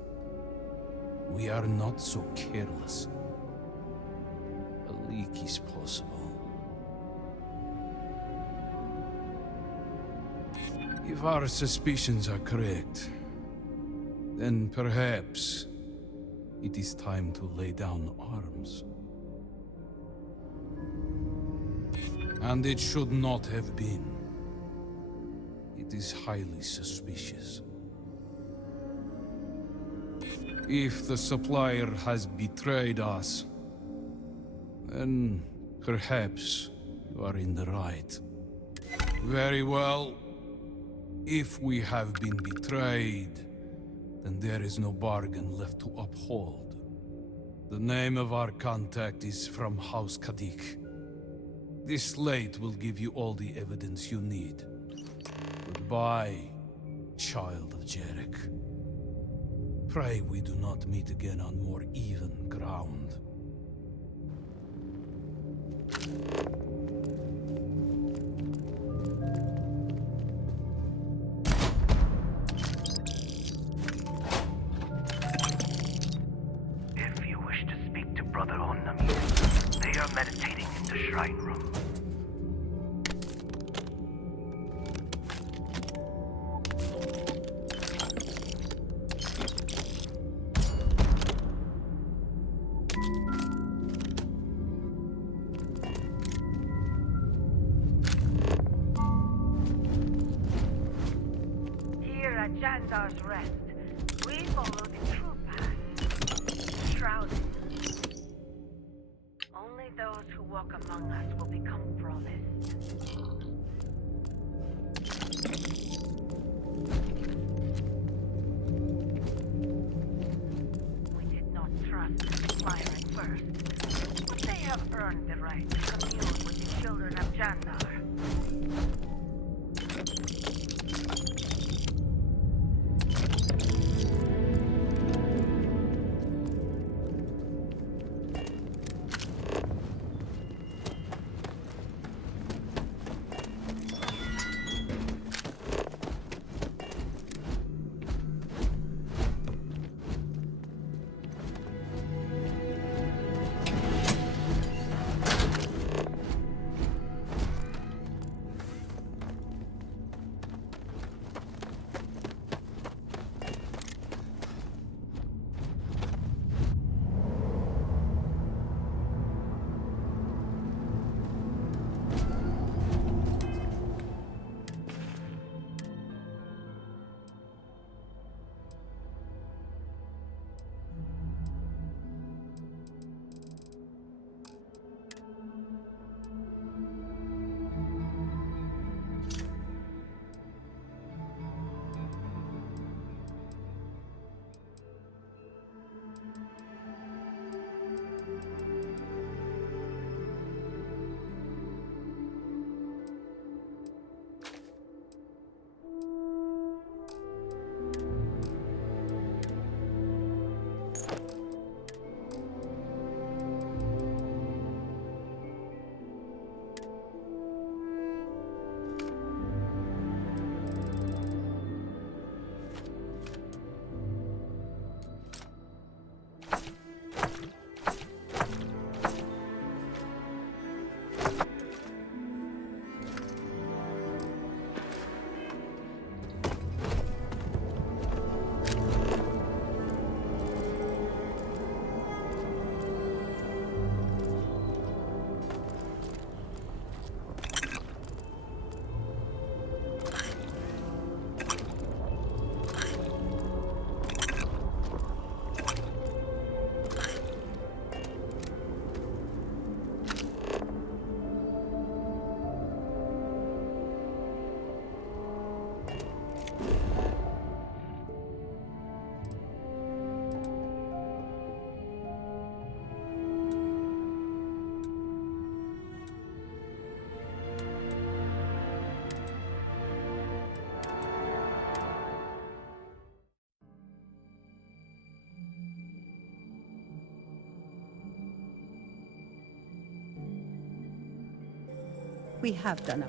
We are not so careless. A leak is possible. If our suspicions are correct, then perhaps it is time to lay down arms. And it should not have been. It is highly suspicious. If the supplier has betrayed us, then perhaps you are in the right. Very well. If we have been betrayed, then there is no bargain left to uphold. The name of our contact is from House Kadik. This slate will give you all the evidence you need. Goodbye, child of Jarek. Pray we do not meet again on more even ground. If you wish to speak to Brother Onnamir, they are meditating in the shrine room. Here at Jandar's Rest, we follow the true path. Shrouded. Only those who walk among us will become promised. We did not trust the supplier at first, but they have earned the right to commune with the children of Jandar. We have done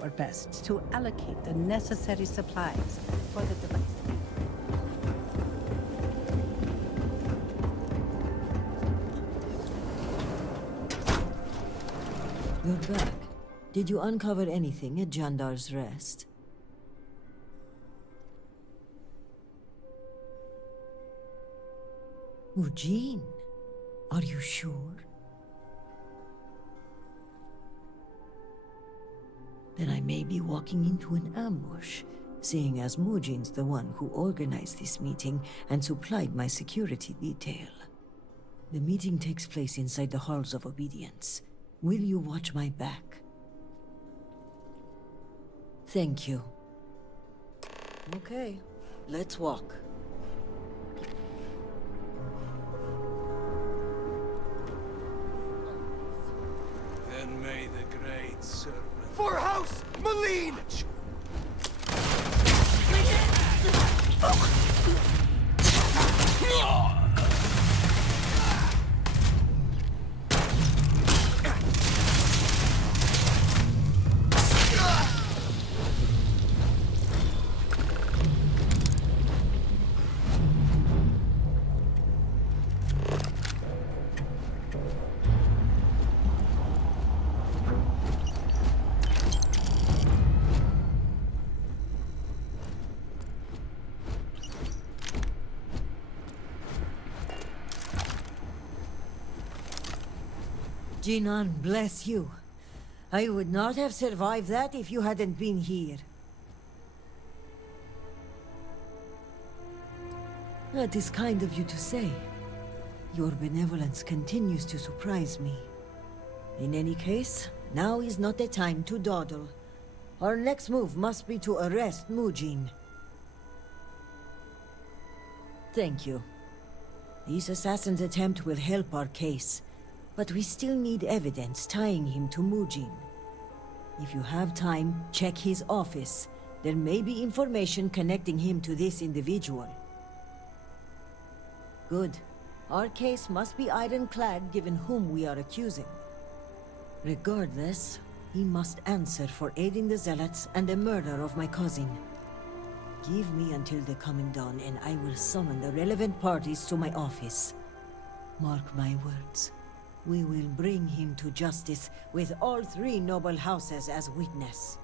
our best to allocate the necessary supplies for the device. You're back. Did you uncover anything at Jandar's Rest? Eugene, are you sure? Then I may be walking into an ambush, seeing as Mujine's the one who organized this meeting and supplied my security detail. The meeting takes place inside the Halls of Obedience. Will you watch my back? Thank you. Okay, let's walk. Then may the great serpent... For House Malene! Jinan, bless you. I would not have survived that if you hadn't been here. That is kind of you to say. Your benevolence continues to surprise me. In any case, now is not the time to dawdle. Our next move must be to arrest Mujin. Thank you. This assassin's attempt will help our case. But we still need evidence tying him to Mujin. If you have time, check his office. There may be information connecting him to this individual. Good. Our case must be ironclad given whom we are accusing. Regardless, he must answer for aiding the Zealots and the murder of my cousin. Give me until the coming dawn and I will summon the relevant parties to my office. Mark my words. We will bring him to justice with all three noble houses as witness.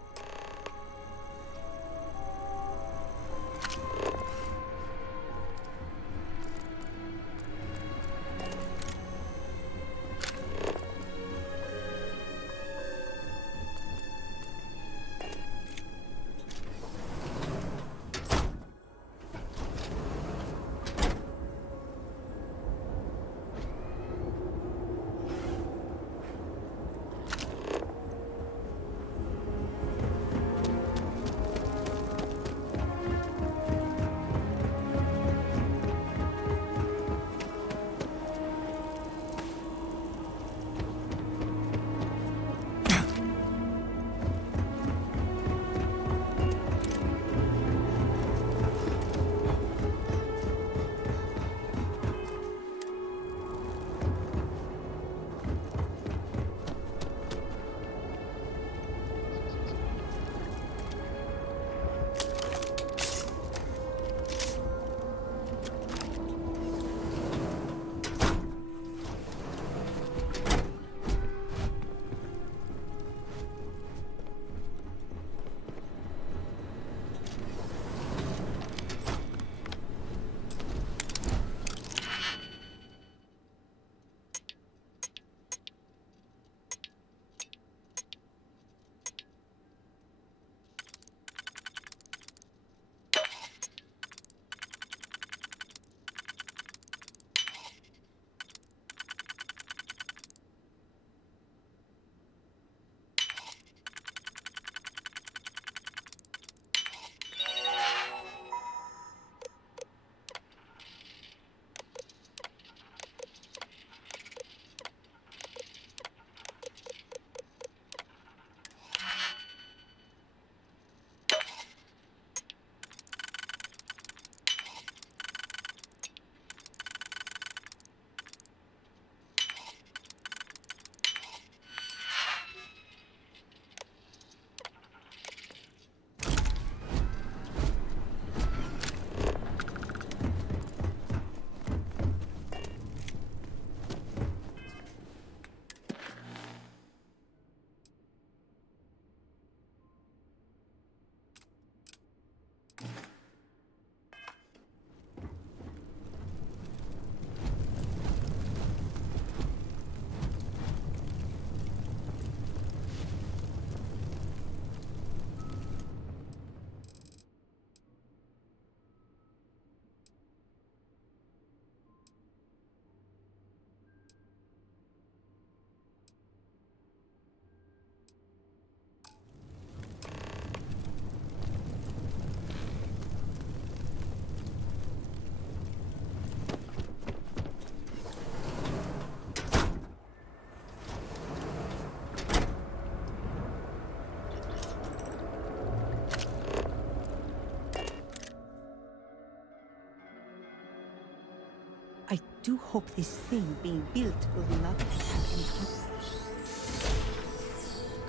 I do hope this thing being built will not attack anyone.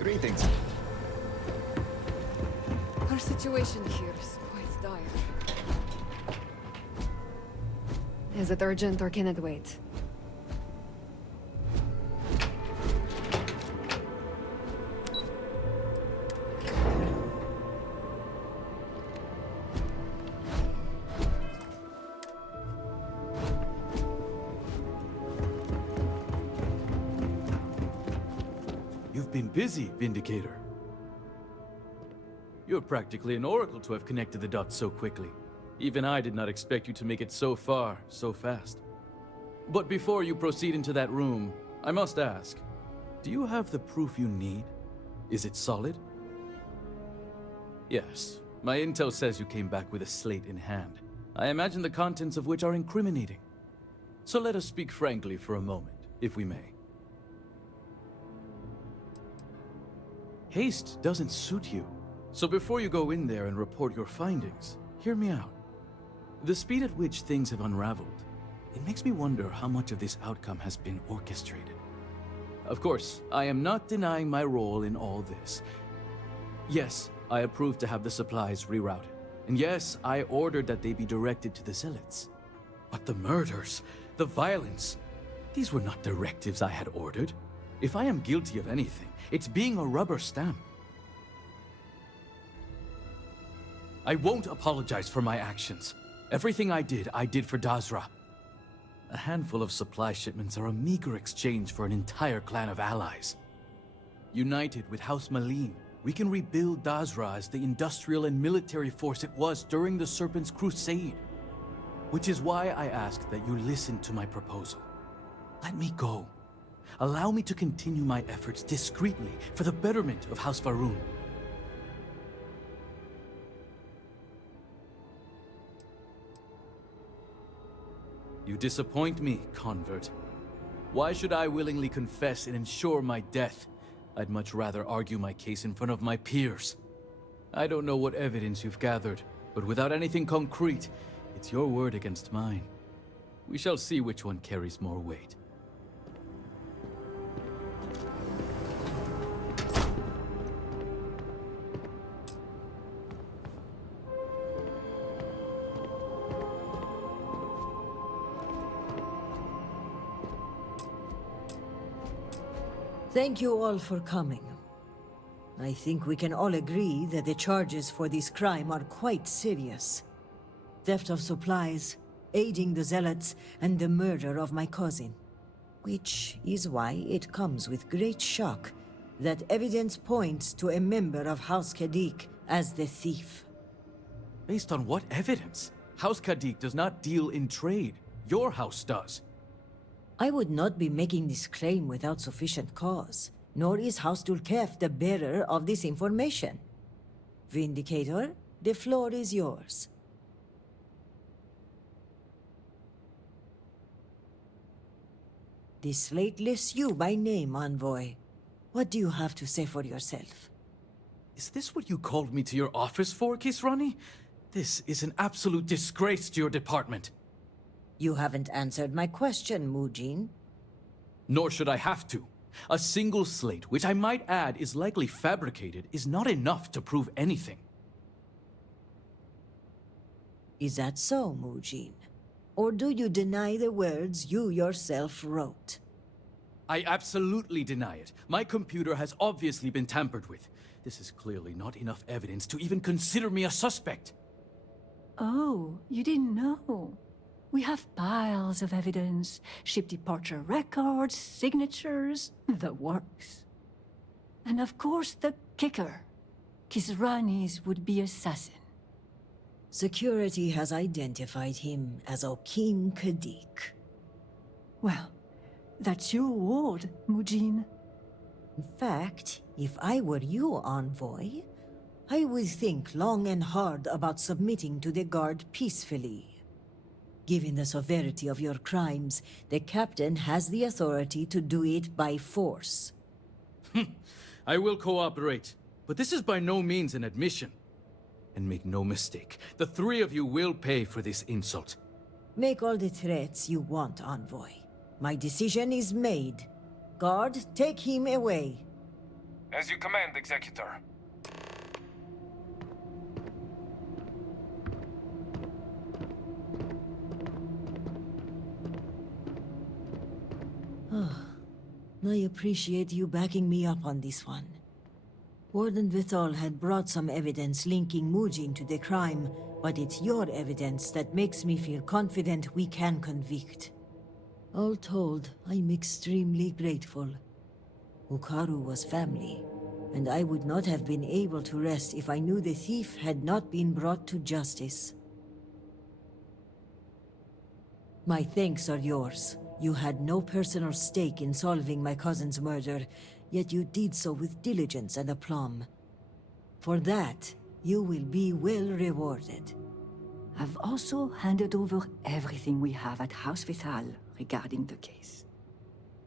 Greetings. Our situation here is quite dire. Is it urgent or can it wait? You've been busy, Vindicator. You're practically an oracle to have connected the dots so quickly. Even I did not expect you to make it so far, so fast. But before you proceed into that room, I must ask, do you have the proof you need? Is it solid? Yes, my intel says you came back with a slate in hand. I imagine the contents of which are incriminating. So let us speak frankly for a moment, if we may. Haste doesn't suit you. So before you go in there and report your findings, hear me out. The speed at which things have unraveled, it makes me wonder how much of this outcome has been orchestrated. Of course, I am not denying my role in all this. Yes, I approved to have the supplies rerouted. And yes, I ordered that they be directed to the Zealots. But the murders, the violence, these were not directives I had ordered. If I am guilty of anything, it's being a rubber stamp. I won't apologize for my actions. Everything I did for Dazra. A handful of supply shipments are a meager exchange for an entire clan of allies. United with House Malin, we can rebuild Dazra as the industrial and military force it was during the Serpent's Crusade. Which is why I ask that you listen to my proposal. Let me go. Allow me to continue my efforts discreetly for the betterment of House Varun. You disappoint me, convert. Why should I willingly confess and ensure my death? I'd much rather argue my case in front of my peers. I don't know what evidence you've gathered, but without anything concrete, it's your word against mine. We shall see which one carries more weight. Thank you all for coming. I think we can all agree that the charges for this crime are quite serious. Theft of supplies, aiding the Zealots, and the murder of my cousin. Which is why it comes with great shock that evidence points to a member of House Kadik as the thief. Based on what evidence? House Kadik does not deal in trade. Your house does. I would not be making this claim without sufficient cause, nor is House Dulkef the bearer of this information. Vindicator, the floor is yours. This slate lists you by name, Envoy. What do you have to say for yourself? Is this what you called me to your office for, Kisrani? This is an absolute disgrace to your department. You haven't answered my question, Mujin. Nor should I have to. A single slate, which I might add is likely fabricated, is not enough to prove anything. Is that so, Mujin? Or do you deny the words you yourself wrote? I absolutely deny it. My computer has obviously been tampered with. This is clearly not enough evidence to even consider me a suspect. Oh, you didn't know. We have piles of evidence, ship departure records, signatures, the works. And of course the kicker, Kisrani's would-be assassin. Security has identified him as Okim Kadik. Well, that's your ward, Mujin. In fact, if I were you, Envoy, I would think long and hard about submitting to the Guard peacefully. Given the severity of your crimes, the Captain has the authority to do it by force. I will cooperate, but this is by no means an admission. And make no mistake, the three of you will pay for this insult. Make all the threats you want, Envoy. My decision is made. Guard, take him away. As you command, Executor. I appreciate you backing me up on this one. Warden Vithal had brought some evidence linking Mujin to the crime, but it's your evidence that makes me feel confident we can convict. All told, I'm extremely grateful. Ukaru was family, and I would not have been able to rest if I knew the thief had not been brought to justice. My thanks are yours. You had no personal stake in solving my cousin's murder, yet you did so with diligence and aplomb. For that, you will be well rewarded. I've also handed over everything we have at House Vithal regarding the case.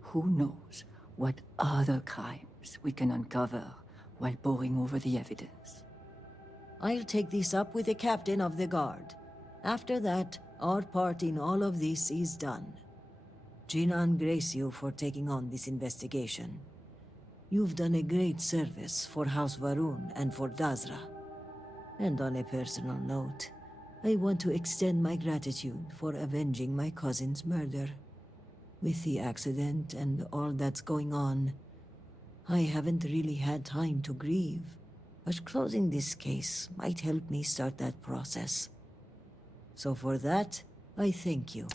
Who knows what other crimes we can uncover while poring over the evidence. I'll take this up with the captain of the guard. After that, our part in all of this is done. Jinan grace you for taking on this investigation. You've done a great service for House Varun and for Dazra. And on a personal note, I want to extend my gratitude for avenging my cousin's murder. With the accident and all that's going on, I haven't really had time to grieve. But closing this case might help me start that process. So for that, I thank you.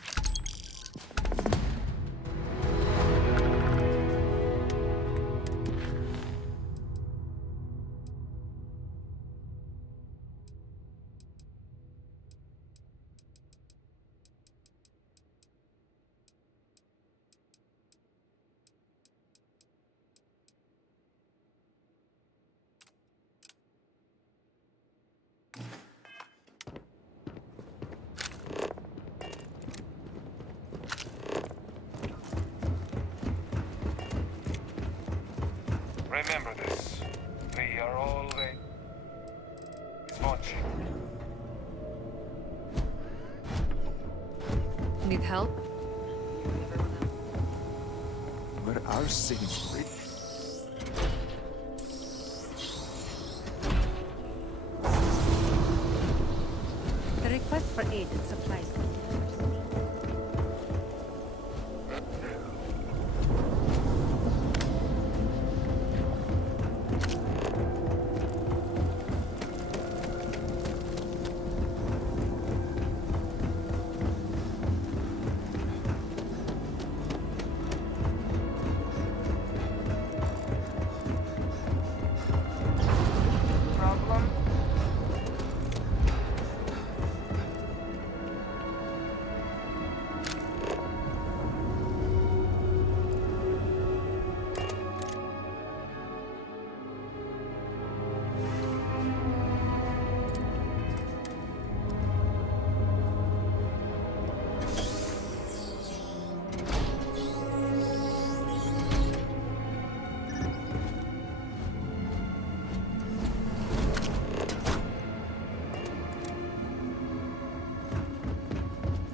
Remember this. We are always watching. Need help? Where are Sage Ridge? The request for aid and supplies. Problem?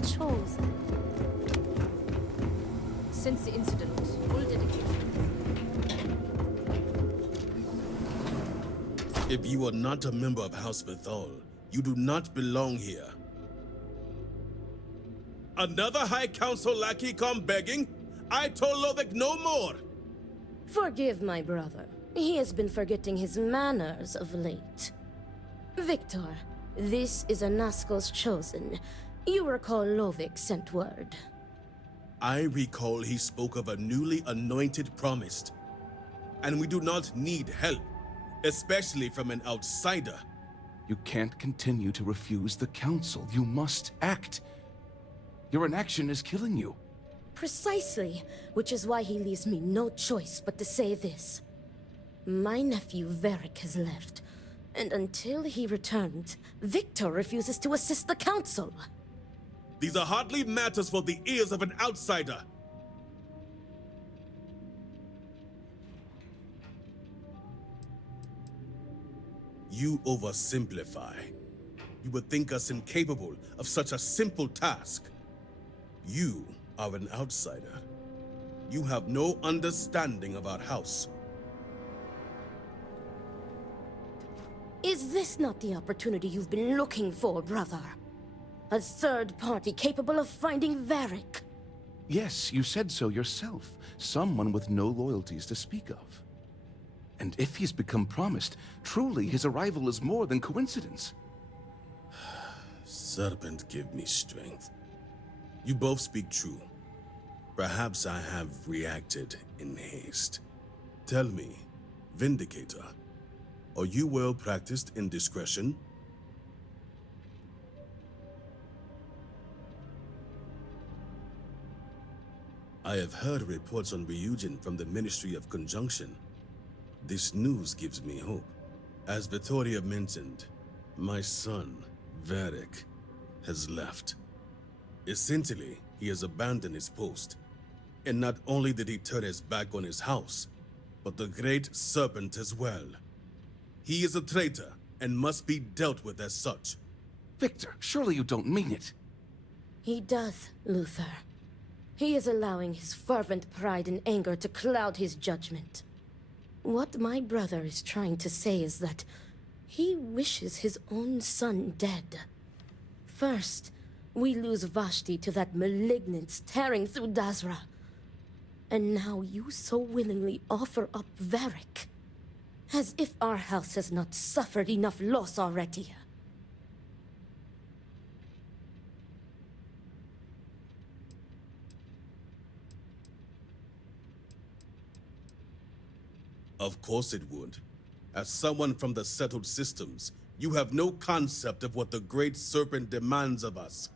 Chosen. Since the incident, full dedication. If you are not a member of House Bethal, you do not belong here. Another High Council lackey come begging? I told Lovick no more! Forgive my brother. He has been forgetting his manners of late. Victor, this is a Nazgul's chosen. You recall Lovick sent word. I recall he spoke of a newly anointed promised. And we do not need help, especially from an outsider. You can't continue to refuse the council. You must act. Your inaction is killing you. Precisely, which is why he leaves me no choice but to say this. My nephew Varric has left, and until he returns, Victor refuses to assist the council. These are hardly matters for the ears of an outsider. You oversimplify. You would think us incapable of such a simple task. You are an outsider. You have no understanding of our house. Is this not the opportunity you've been looking for, brother? A third party capable of finding Varric? Yes, you said so yourself. Someone with no loyalties to speak of. And if he's become promised, truly his arrival is more than coincidence. Serpent, give me strength. You both speak true. Perhaps I have reacted in haste. Tell me, Vindicator, are you well practiced in discretion? I have heard reports on Ryujin from the Ministry of Conjunction. This news gives me hope. As Vittoria mentioned, my son, Varric, has left. Essentially, he has abandoned his post. And not only did he turn his back on his house, but the Great Serpent as well. He is a traitor and must be dealt with as such. Victor, surely you don't mean it. He does, Luther. He is allowing his fervent pride and anger to cloud his judgment. What my brother is trying to say is that he wishes his own son dead. First, we lose Vashti to that malignance tearing through Dazra. And now you so willingly offer up Varric. As if our house has not suffered enough loss already. Of course it would. As someone from the settled systems, you have no concept of what the Great Serpent demands of us.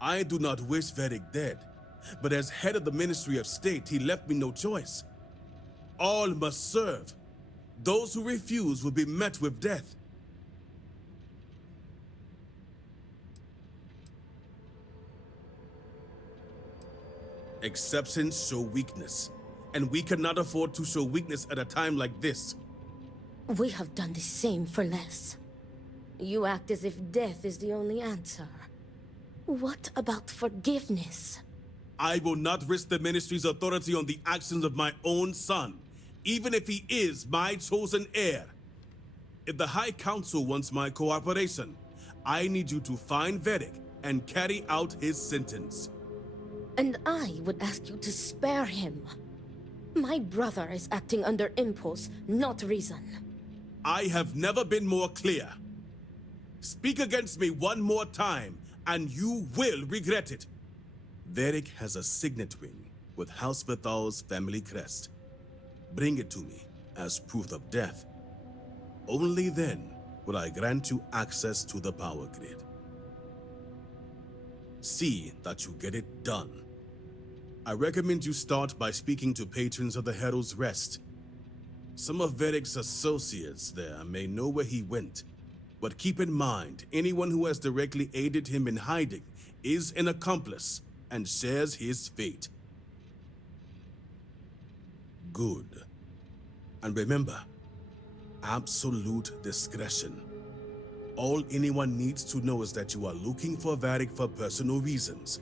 I do not wish Varric dead, but as head of the Ministry of State, he left me no choice. All must serve. Those who refuse will be met with death. Exceptions show weakness, and we cannot afford to show weakness at a time like this. We have done the same for less. You act as if death is the only answer. What about forgiveness? I will not risk the Ministry's authority on the actions of my own son, even if he is my chosen heir. If the High Council wants my cooperation, I need you to find Varric and carry out his sentence. And I would ask you to spare him. My brother is acting under impulse, not reason. I have never been more clear. Speak against me one more time, and you will regret it. Varric has a signet ring with House Vithal's family crest. Bring it to me as proof of death. Only then will I grant you access to the power grid. See that you get it done. I recommend you start by speaking to patrons of the Herald's Rest. Some of Varric's associates there may know where he went, but keep in mind, anyone who has directly aided him in hiding is an accomplice and shares his fate. Good. And remember, absolute discretion. All anyone needs to know is that you are looking for Varric for personal reasons.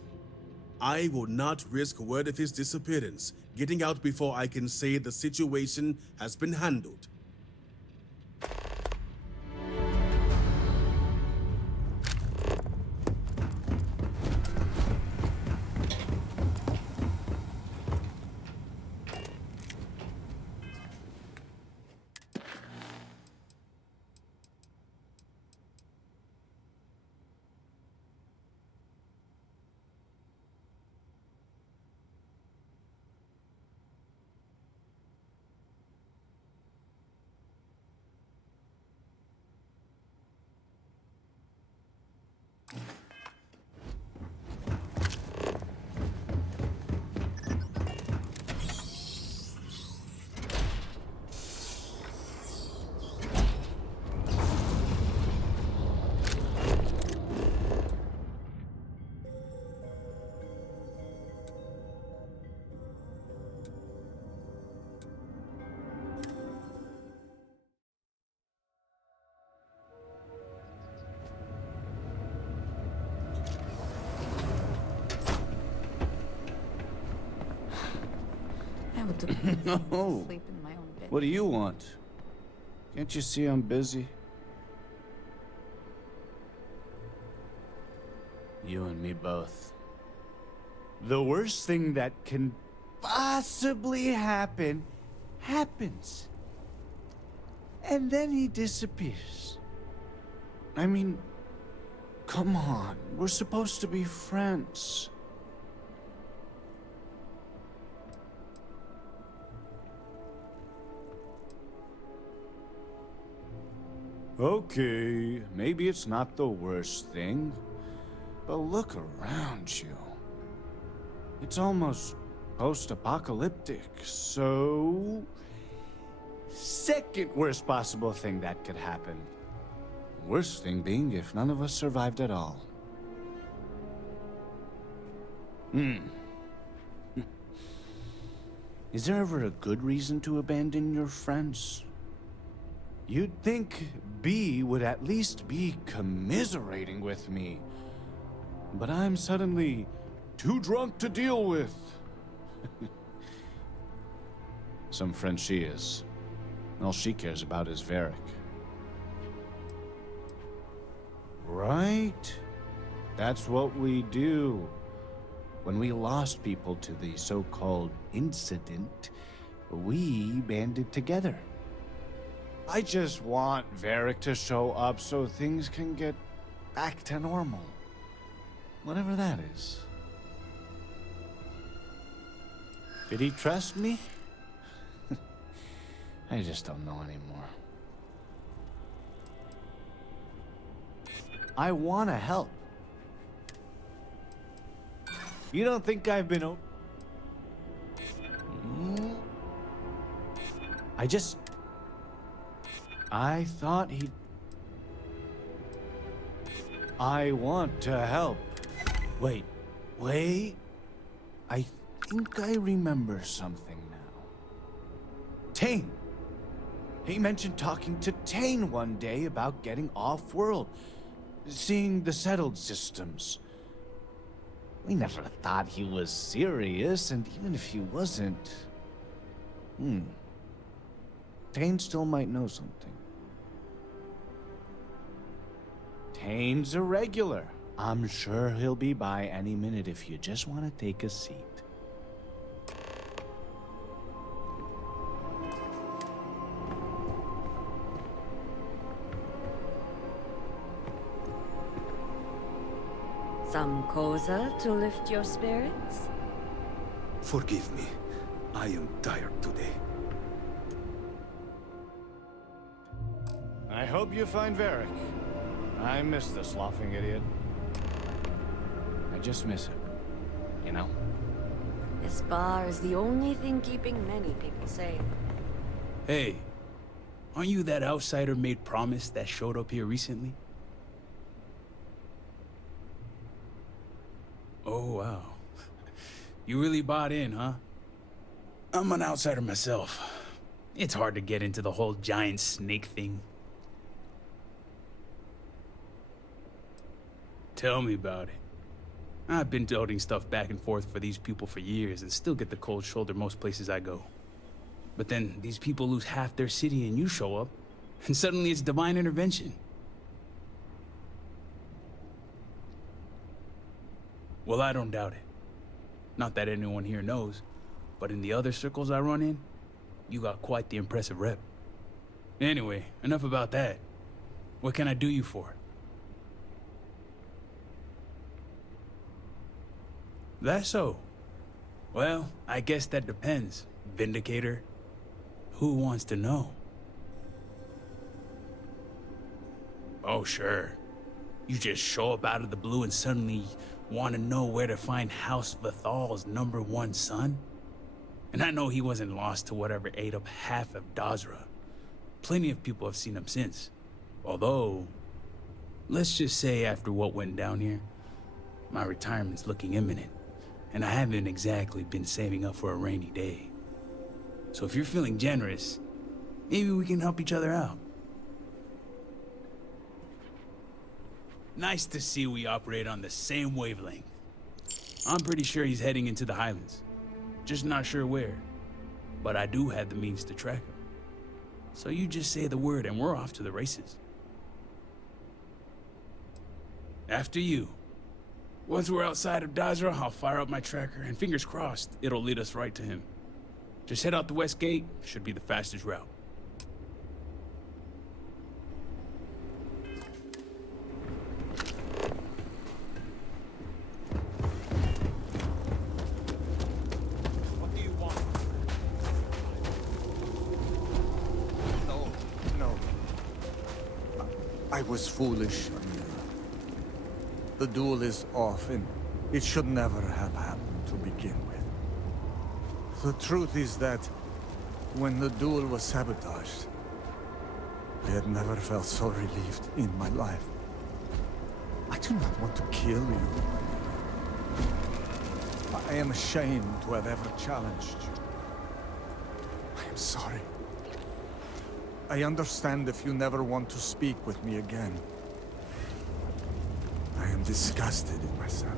I will not risk word of his disappearance getting out before I can say the situation has been handled. I would do No. sleep in my own bed. What do you want? Can't you see I'm busy? You and me both. The worst thing that can possibly happen, happens. And then he disappears. I mean, come on, we're supposed to be friends. Okay, maybe it's not the worst thing, but look around you. It's almost post-apocalyptic, so... Second worst possible thing that could happen. Worst thing being if none of us survived at all. Is there ever a good reason to abandon your friends? You'd think B would at least be commiserating with me. But I'm suddenly too drunk to deal with. Some friend she is. All she cares about is Varric. Right? That's what we do. When we lost people to the so-called incident, we banded together. I just want Varric to show up so things can get back to normal. Whatever that is. Did he trust me? I just don't know anymore. I want to help. You don't think I've been I thought he'd... I want to help. Wait. I think I remember something now. Tane! He mentioned talking to Tane one day about getting off-world, seeing the settled systems. We never thought he was serious, and even if he wasn't... Tane still might know something. Tane's a regular. I'm sure he'll be by any minute if you just want to take a seat. Some cosa to lift your spirits? Forgive me. I am tired today. I hope you find Varric. I miss the sloughing idiot. I just miss him, you know? This bar is the only thing keeping many people sane. Hey, aren't you that outsider made promise that showed up here recently? Oh, wow. You really bought in, huh? I'm an outsider myself. It's hard to get into the whole giant snake thing. Tell me about it. I've been toting stuff back and forth for these people for years and still get the cold shoulder most places I go. But then these people lose half their city and you show up, and suddenly it's divine intervention. Well, I don't doubt it. Not that anyone here knows, but in the other circles I run in, you got quite the impressive rep. Anyway, enough about that. What can I do you for? That's so. Well, I guess that depends, Vindicator. Who wants to know? Oh, sure. You just show up out of the blue and suddenly want to know where to find House Vathal's #1 son? And I know he wasn't lost to whatever ate up half of Dazra. Plenty of people have seen him since. Although, let's just say after what went down here, my retirement's looking imminent. And I haven't exactly been saving up for a rainy day. So if you're feeling generous, maybe we can help each other out. Nice to see we operate on the same wavelength. I'm pretty sure he's heading into the Highlands. Just not sure where. but I do have the means to track him. So you just say the word and we're off to the races. After you. Once we're outside of Dazra, I'll fire up my tracker, and fingers crossed, it'll lead us right to him. Just head out the west gate, should be the fastest route. What do you want? No. I was foolish, Amira. The duel is off, and it should never have happened to begin with. The truth is that when the duel was sabotaged, I had never felt so relieved in my life. I do not want to kill you. I am ashamed to have ever challenged you. I am sorry. I understand if you never want to speak with me again. I am disgusted in myself.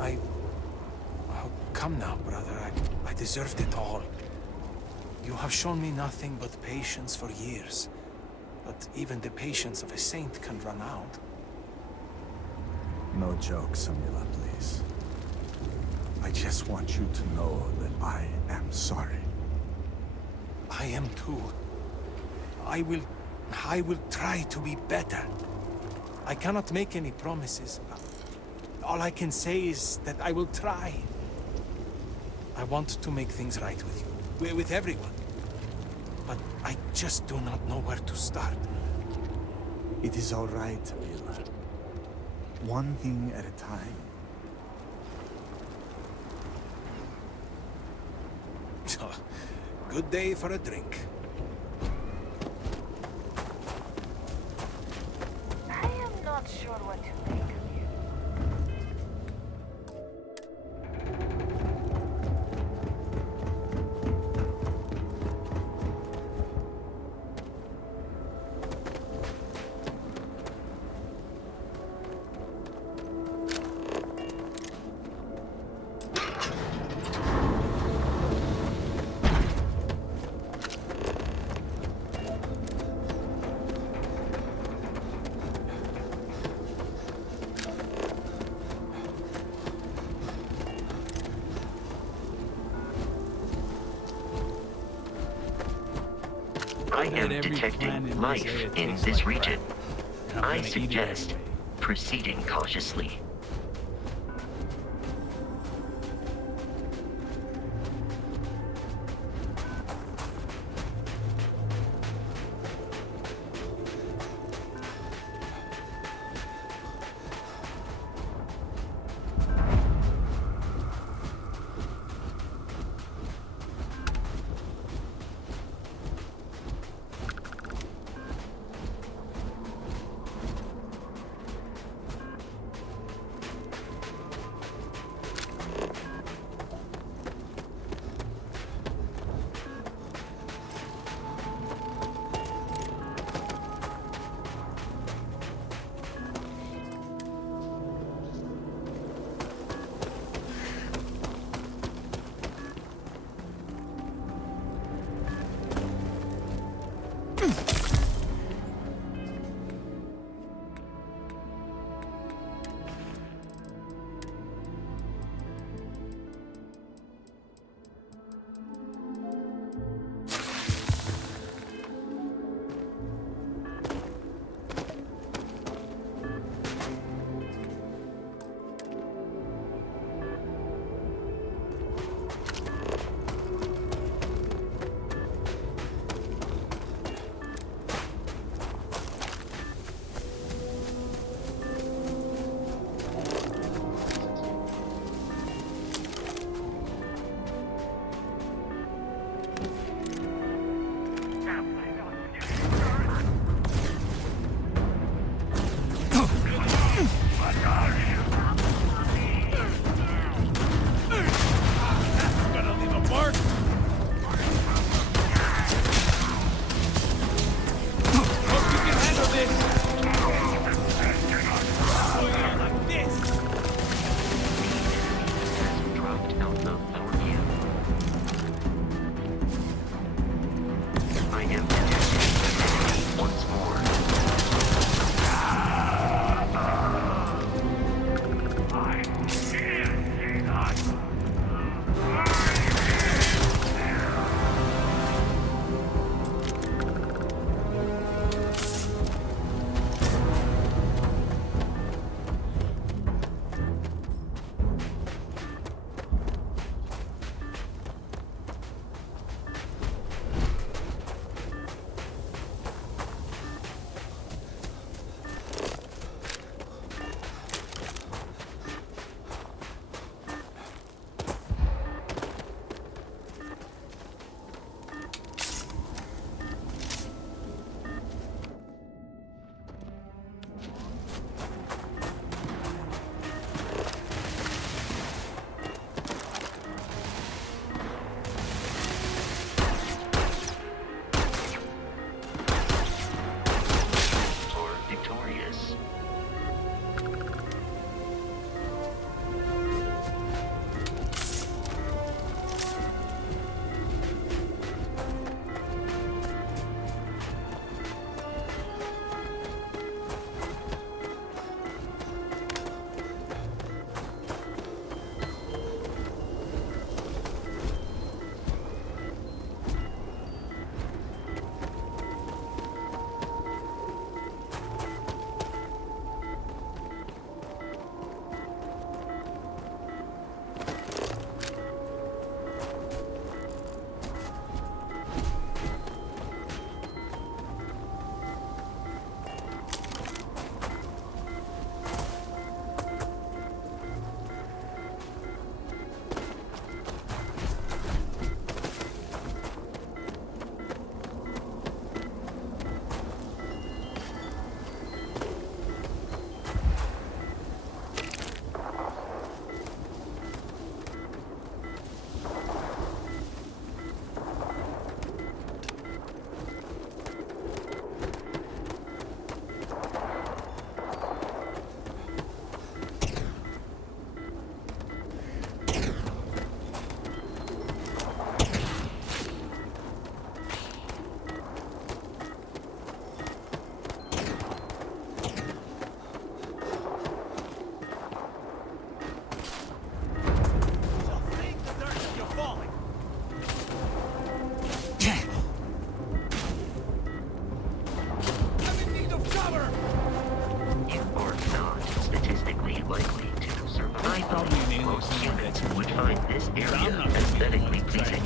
Oh, come now, brother. I deserved it all. You have shown me nothing but patience for years. But even the patience of a saint can run out. No jokes, Amila, please. I just want you to know that I am sorry. I am too. I will try to be better. I cannot make any promises. All I can say is that I will try. I want to make things right with you, with everyone. But I just do not know where to start. It is all right, Amila. One thing at a time. Good day for a drink. I am not sure what to make of you. I am detecting life in this region. I suggest proceeding cautiously. Most humans would find this area aesthetically pleasing.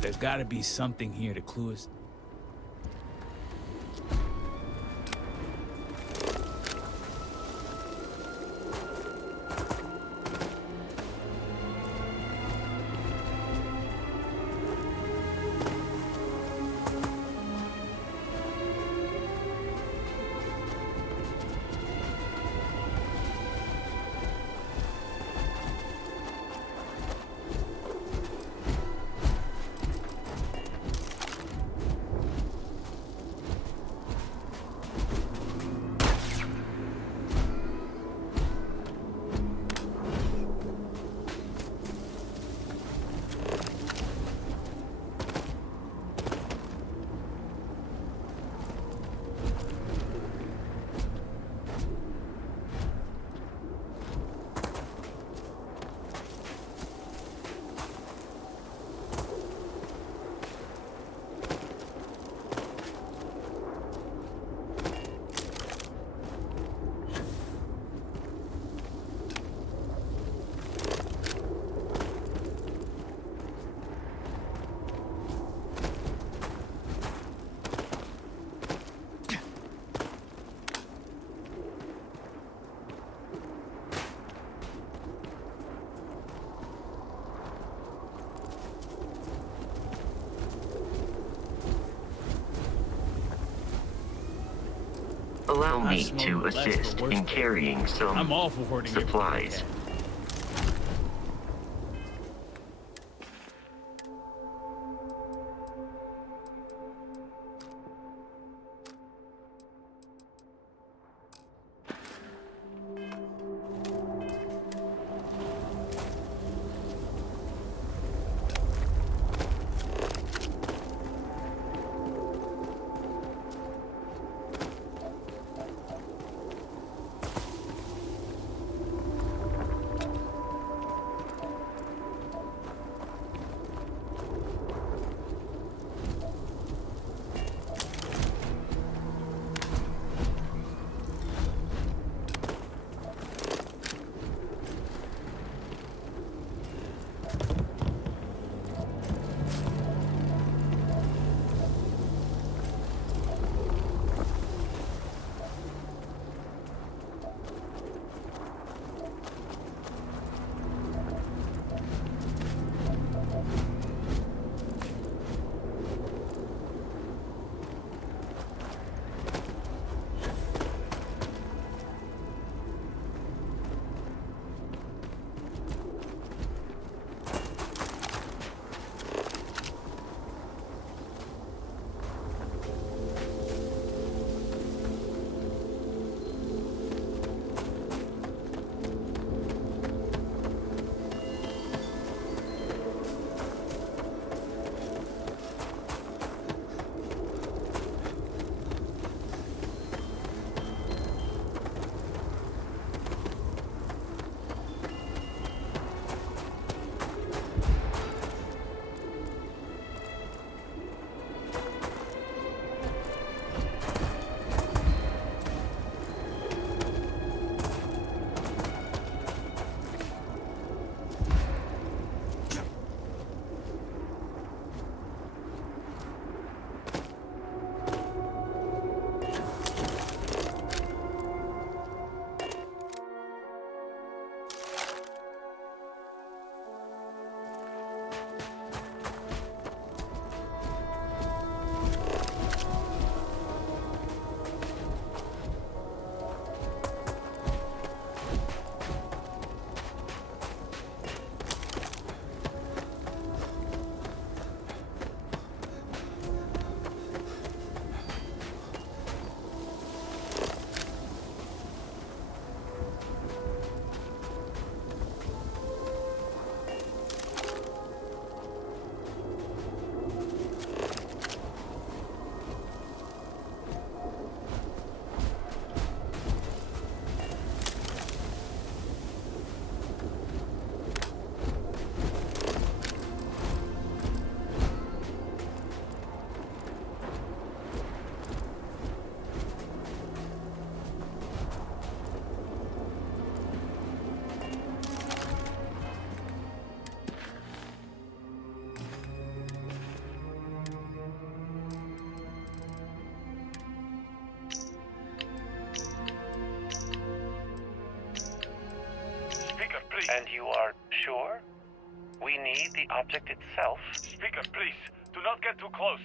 There's gotta be something here to clue us. Allow I me smell to the less the assist worse in for it. carrying some I'm all for hoarding everything I supplies. can. Speaker, please. And you are sure? We need the object itself. Speaker, please. Do not get too close.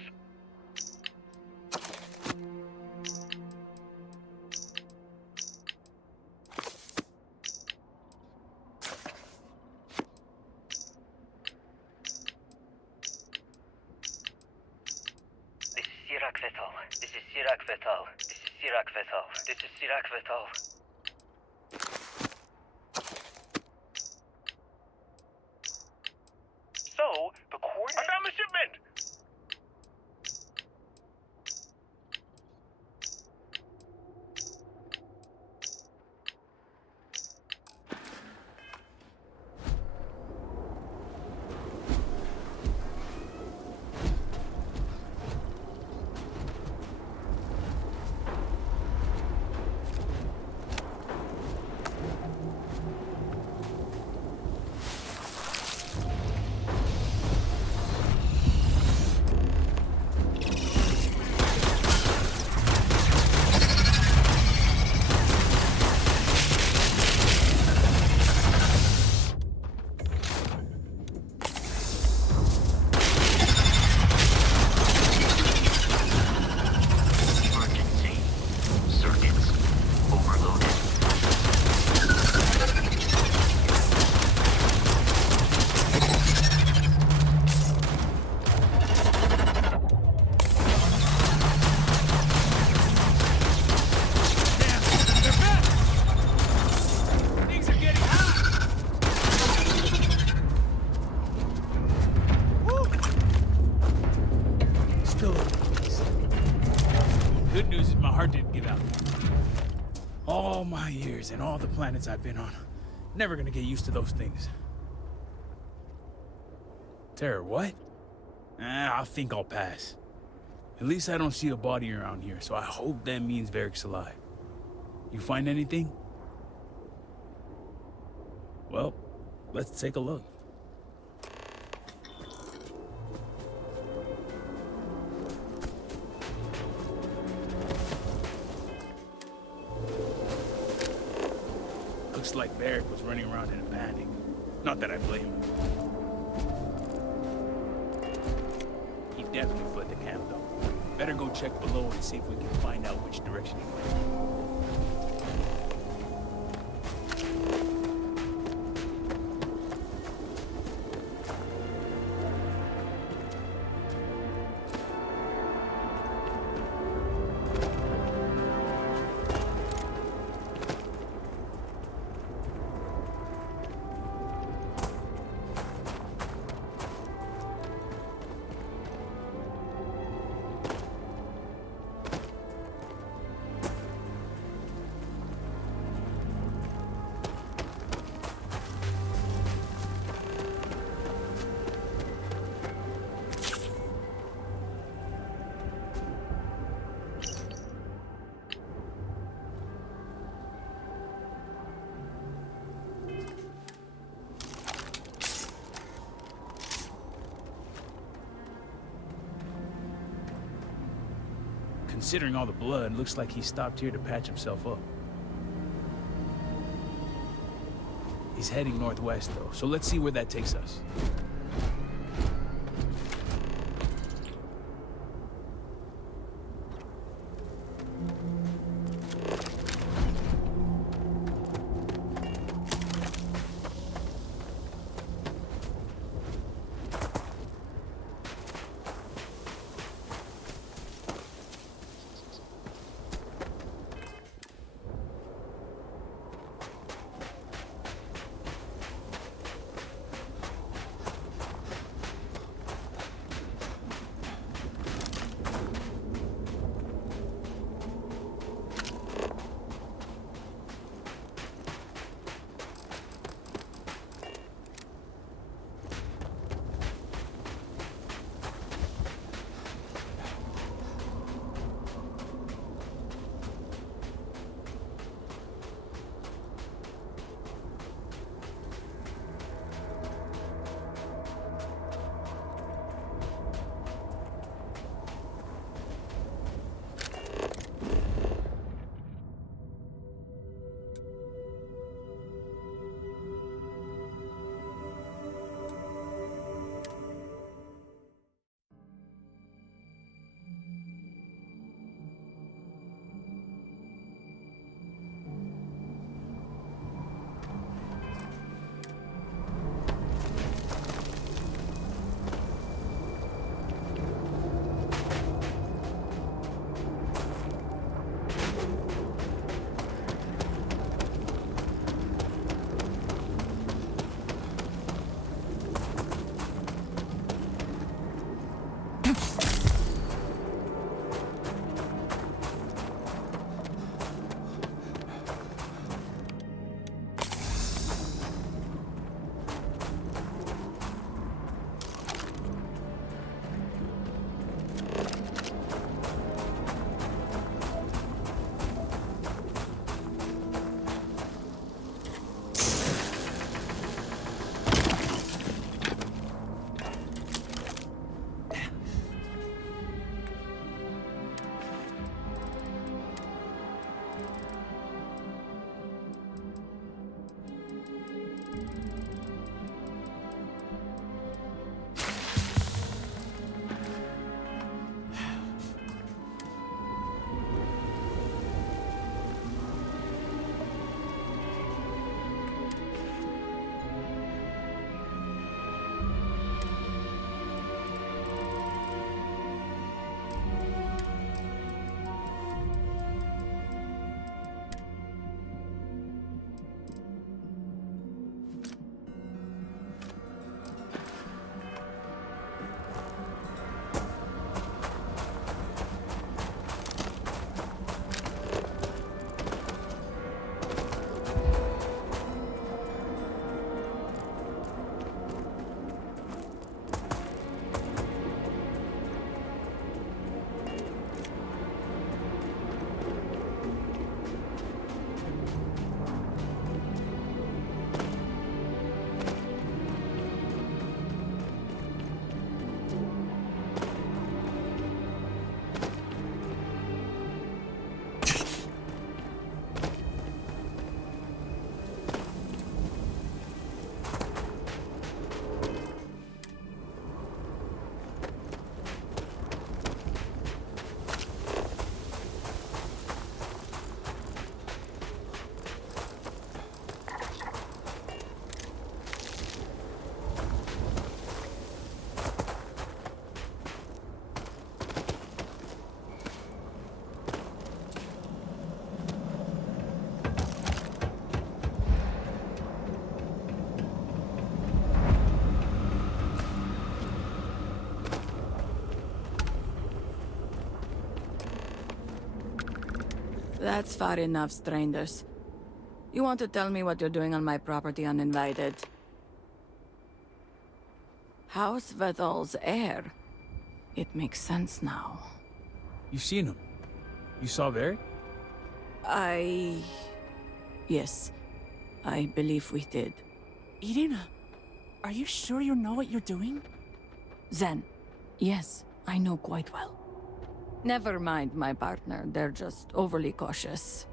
This is Sirach Vetal. This is Sirach Vetal. This is Sirach Vetal. This is Sirach Vetal. So, the coordinates... I found the shipment! Philippines. Good news is my heart didn't give out. All my years and all the planets I've been on. Never gonna get used to those things. Terror, what? I think I'll pass. At least I don't see a body around here, so I hope that means Varric's alive. You find anything? Well, let's take a look. Looks like Varric was running around in a panic. Not that I blame him. He definitely fled the camp, though. Better go check below and see if we can find out which direction he went. Considering all the blood, looks like he stopped here to patch himself up. He's heading northwest, though, so let's see where that takes us. That's far enough, strangers. You want to tell me what you're doing on my property uninvited? House Vethal's heir. It makes sense now. You've seen him. You saw Varric? Yes, I believe we did. Irina, are you sure you know what you're doing? Zen, yes, I know quite well. Never mind my partner, they're just overly cautious.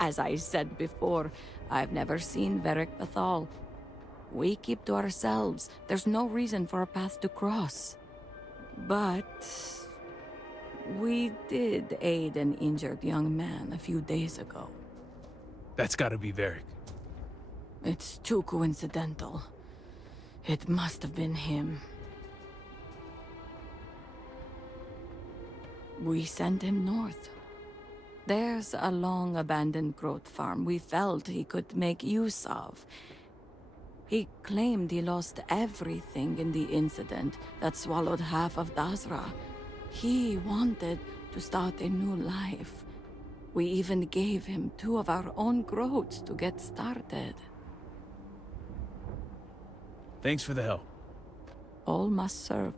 As I said before, I've never seen Varric Vethal. We keep to ourselves. There's no reason for a path to cross. But we did aid an injured young man a few days ago. That's gotta be Varric. It's too coincidental. It must have been him. We sent him north. There's a long-abandoned growth farm we felt he could make use of. He claimed he lost everything in the incident that swallowed half of Dazra. He wanted to start a new life. We even gave him 2 of our own growths to get started. Thanks for the help. All must serve.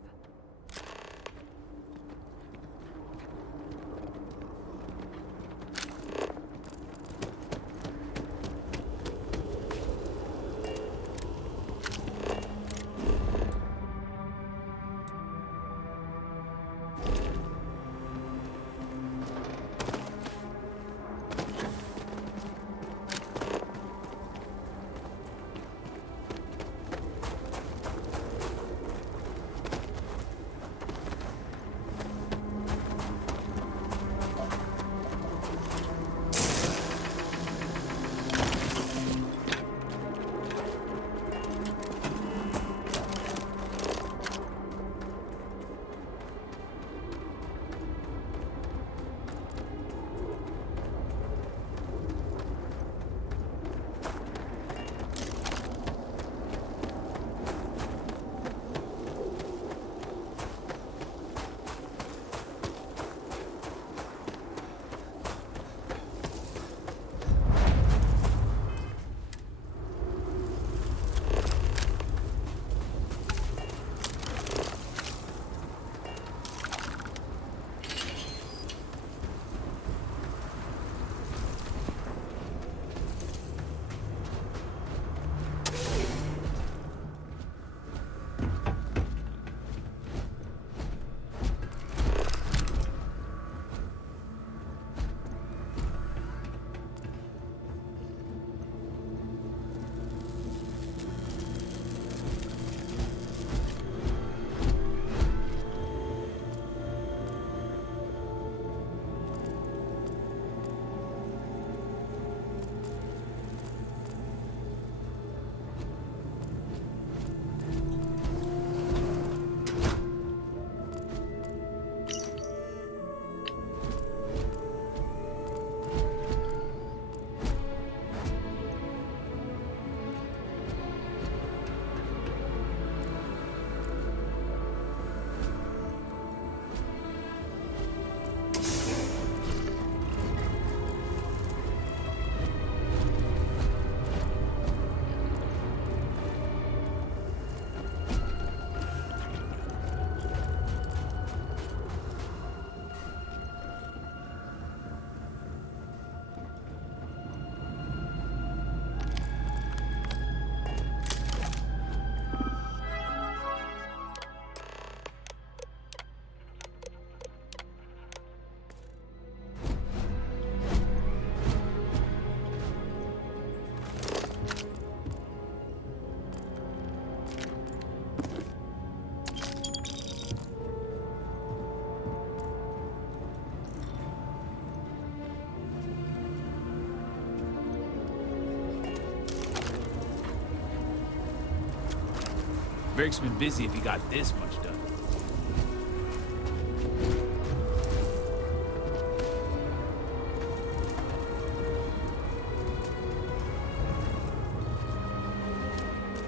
Varric's been busy if he got this much done.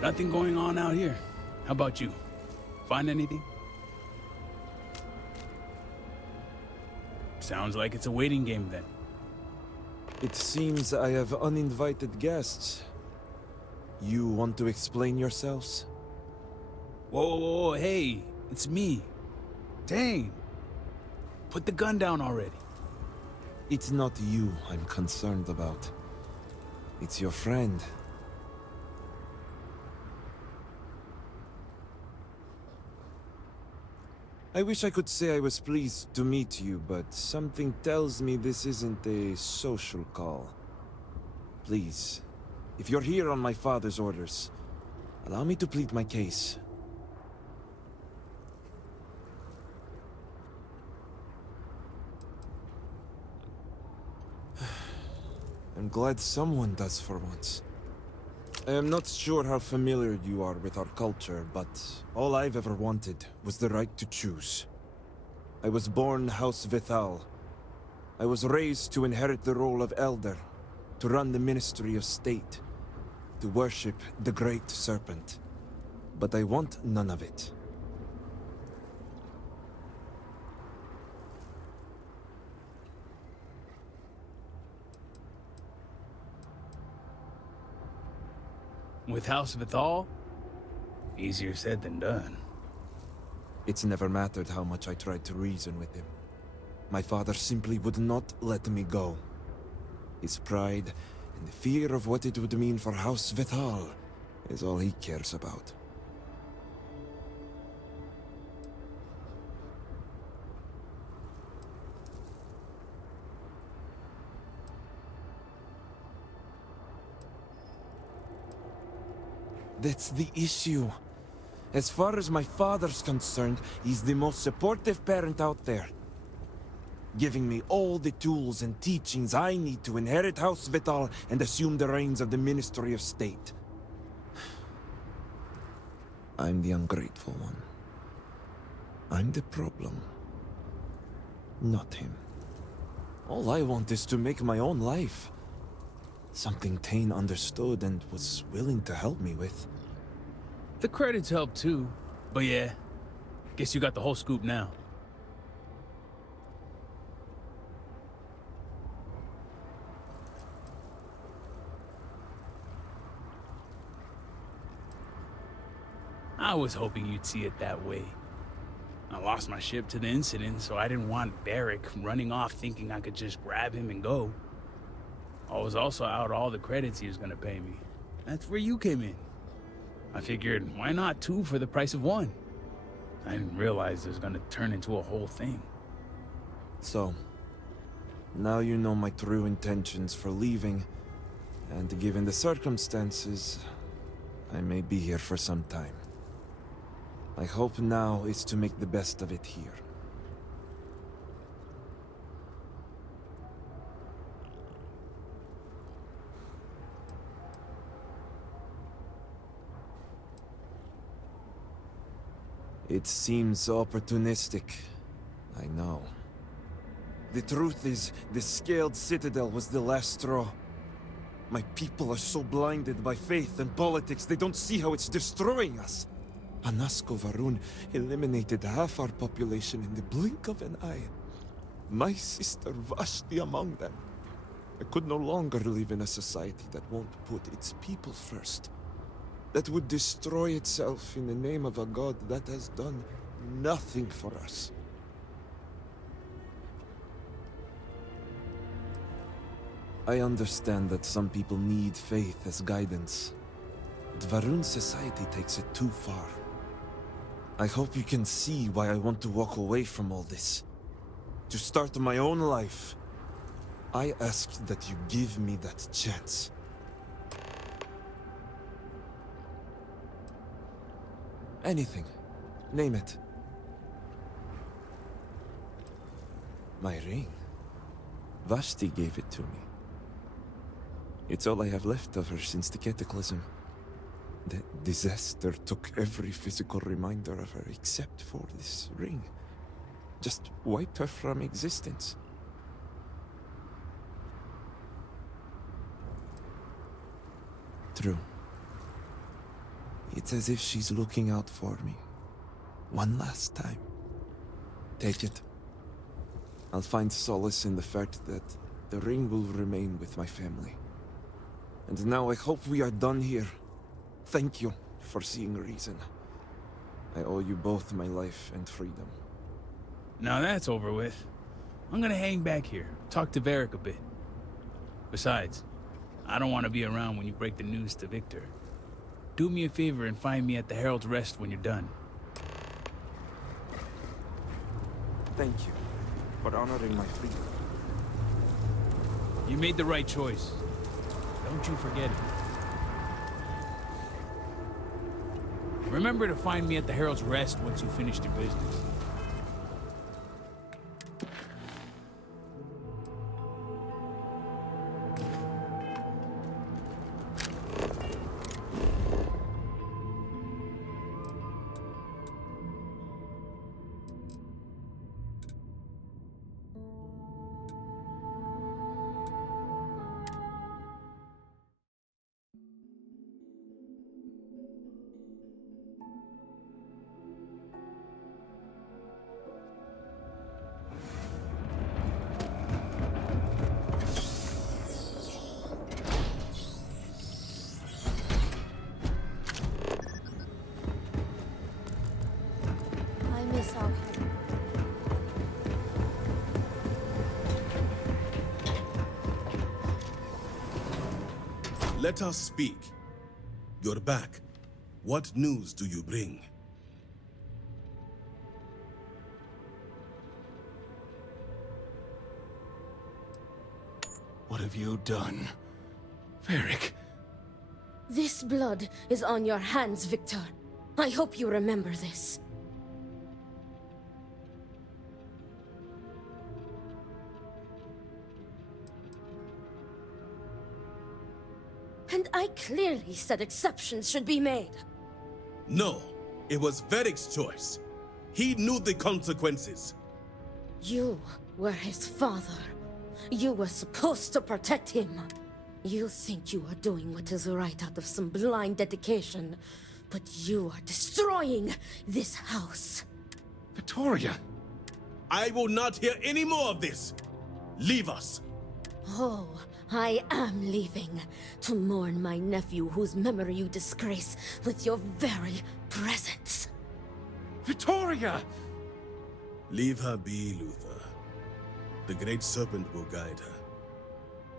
Nothing going on out here. How about you? Find anything? Sounds like it's a waiting game then. It seems I have uninvited guests. You want to explain yourselves? Whoa, hey, it's me. Dang. Put the gun down already. It's not you I'm concerned about. It's your friend. I wish I could say I was pleased to meet you, but something tells me this isn't a social call. Please, if you're here on my father's orders, allow me to plead my case. I'm glad someone does for once. I am not sure how familiar you are with our culture, but all I've ever wanted was the right to choose. I was born House Vithal. I was raised to inherit the role of Elder, to run the Ministry of State, to worship the Great Serpent. But I want none of it. With House Vithal? Easier said than done. It's never mattered how much I tried to reason with him. My father simply would not let me go. His pride and the fear of what it would mean for House Vithal is all he cares about. That's the issue. As far as my father's concerned, he's the most supportive parent out there. Giving me all the tools and teachings I need to inherit House Vithal and assume the reins of the Ministry of State. I'm the ungrateful one. I'm the problem. Not him. All I want is to make my own life. Something Tane understood and was willing to help me with. The credits help too. But yeah, guess you got the whole scoop now. I was hoping you'd see it that way. I lost my ship to the incident, so I didn't want Barrick running off thinking I could just grab him and go. I was also out all the credits he was gonna pay me. That's where you came in. I figured, why not two for the price of one? I didn't realize it was gonna turn into a whole thing. So, now you know my true intentions for leaving, and given the circumstances, I may be here for some time. My hope now is to make the best of it here. It seems opportunistic, I know. The truth is, the Scaled Citadel was the last straw. My people are so blinded by faith and politics, they don't see how it's destroying us. Anasko Varun eliminated half our population in the blink of an eye. My sister Vashti among them. I could no longer live in a society that won't put its people first. That would destroy itself in the name of a god that has done nothing for us. I understand that some people need faith as guidance, but Varun society takes it too far. I hope you can see why I want to walk away from all this. To start my own life. I ask that you give me that chance. Anything. Name it. My ring. Vashti gave it to me. It's all I have left of her since the cataclysm. The disaster took every physical reminder of her except for this ring. Just wiped her from existence. True. It's as if she's looking out for me. One last time. Take it. I'll find solace in the fact that the ring will remain with my family. And now I hope we are done here. Thank you for seeing reason. I owe you both my life and freedom. Now that's over with. I'm gonna hang back here, talk to Varric a bit. Besides, I don't want to be around when you break the news to Victor. Do me a favor and find me at the Herald's Rest when you're done. Thank you for honoring my freedom. You made the right choice. Don't you forget it. Remember to find me at the Herald's Rest once you finished your business. I miss our home. Let us speak. You're back. What news do you bring? What have you done? Varric. This blood is on your hands, Victor. I hope you remember this. And I clearly said exceptions should be made. No, it was Varric's choice. He knew the consequences. You were his father. You were supposed to protect him. You think you are doing what is right out of some blind dedication, but you are destroying this house. Victoria! I will not hear any more of this. Leave us. Oh, I am leaving to mourn my nephew whose memory you disgrace with your very presence. Victoria! Leave her be, Luther. The Great Serpent will guide her.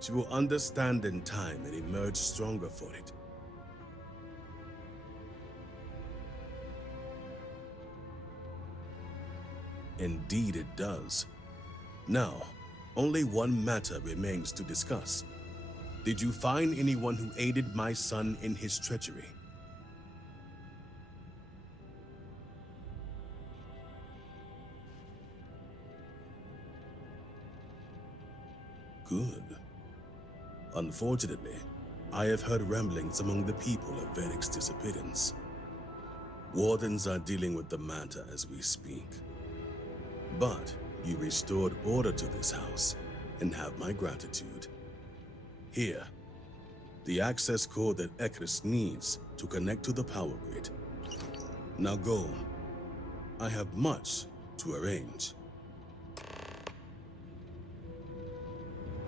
She will understand in time and emerge stronger for it. Indeed it does. Now, only one matter remains to discuss. Did you find anyone who aided my son in his treachery? Good. Unfortunately, I have heard ramblings among the people of Varric's disappearance. Wardens are dealing with the matter as we speak. But you restored order to this house, and have my gratitude. Here, the access code that Ekris needs to connect to the power grid. Now go. I have much to arrange.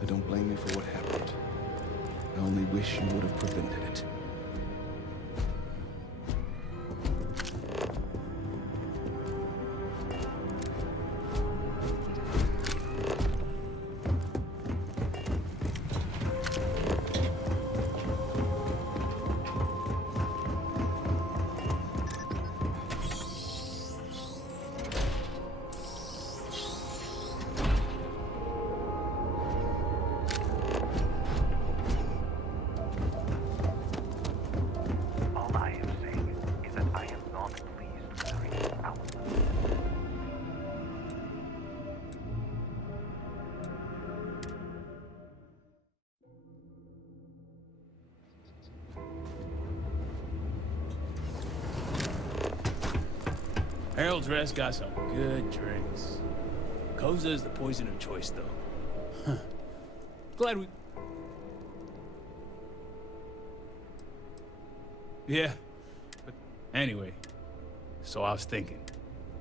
I don't blame you for what happened. I only wish you would have prevented it. All I am saying is that I am not pleased with the recent outcome. Herald's Rest got some good drinks. Koza is the poison of choice, though. Huh. Glad we... Yeah, but anyway, so I was thinking.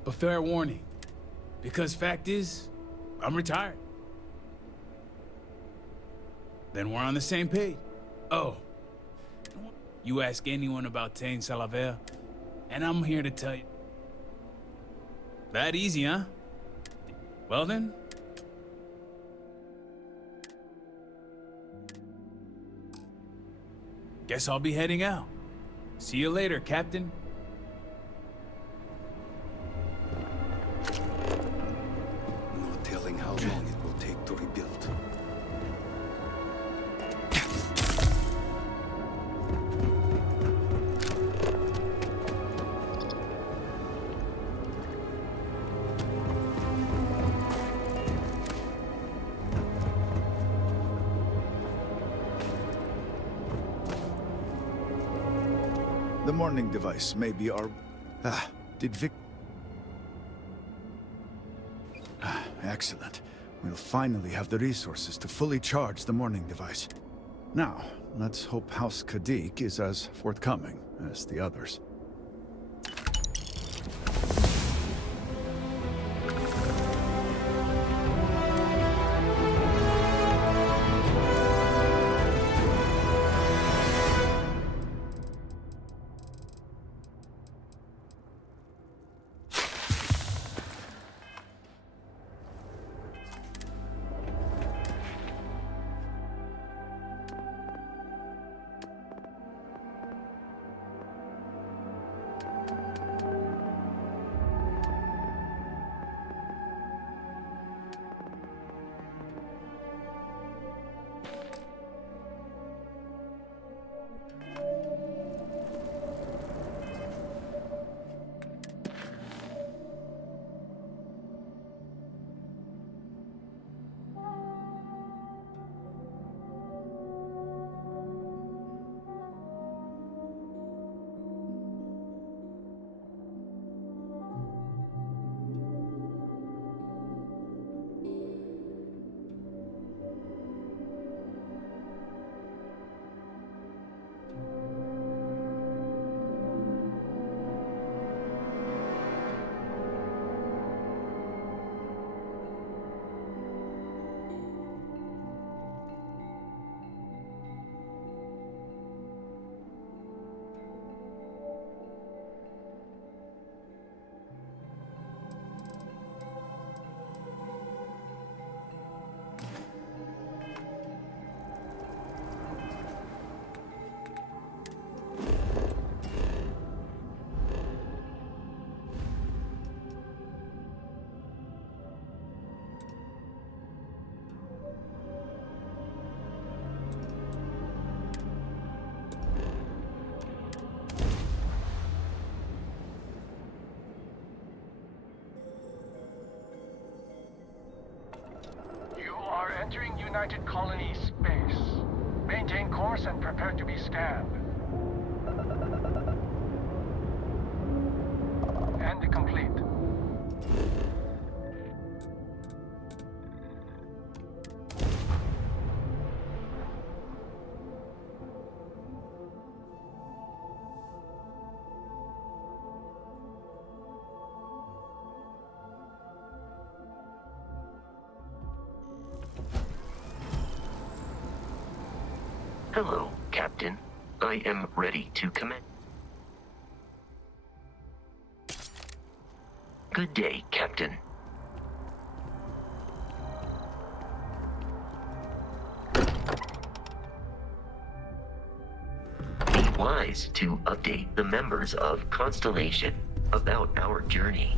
But fair warning, because fact is, I'm retired. Then we're on the same page. Oh. You ask anyone about Tain Salaver, and I'm here to tell you. That easy, huh? Well then. Guess I'll be heading out. See you later, Captain. No telling how long it will take to rebuild. The morning device may be our... did Vic... excellent. We'll finally have the resources to fully charge the morning device. Now, let's hope House Kadik is as forthcoming as the others. Entering United Colony space. Maintain course and prepare to be scanned. And complete. Hello, Captain. I am ready to commence. Good day, Captain. Be wise to update the members of Constellation about our journey.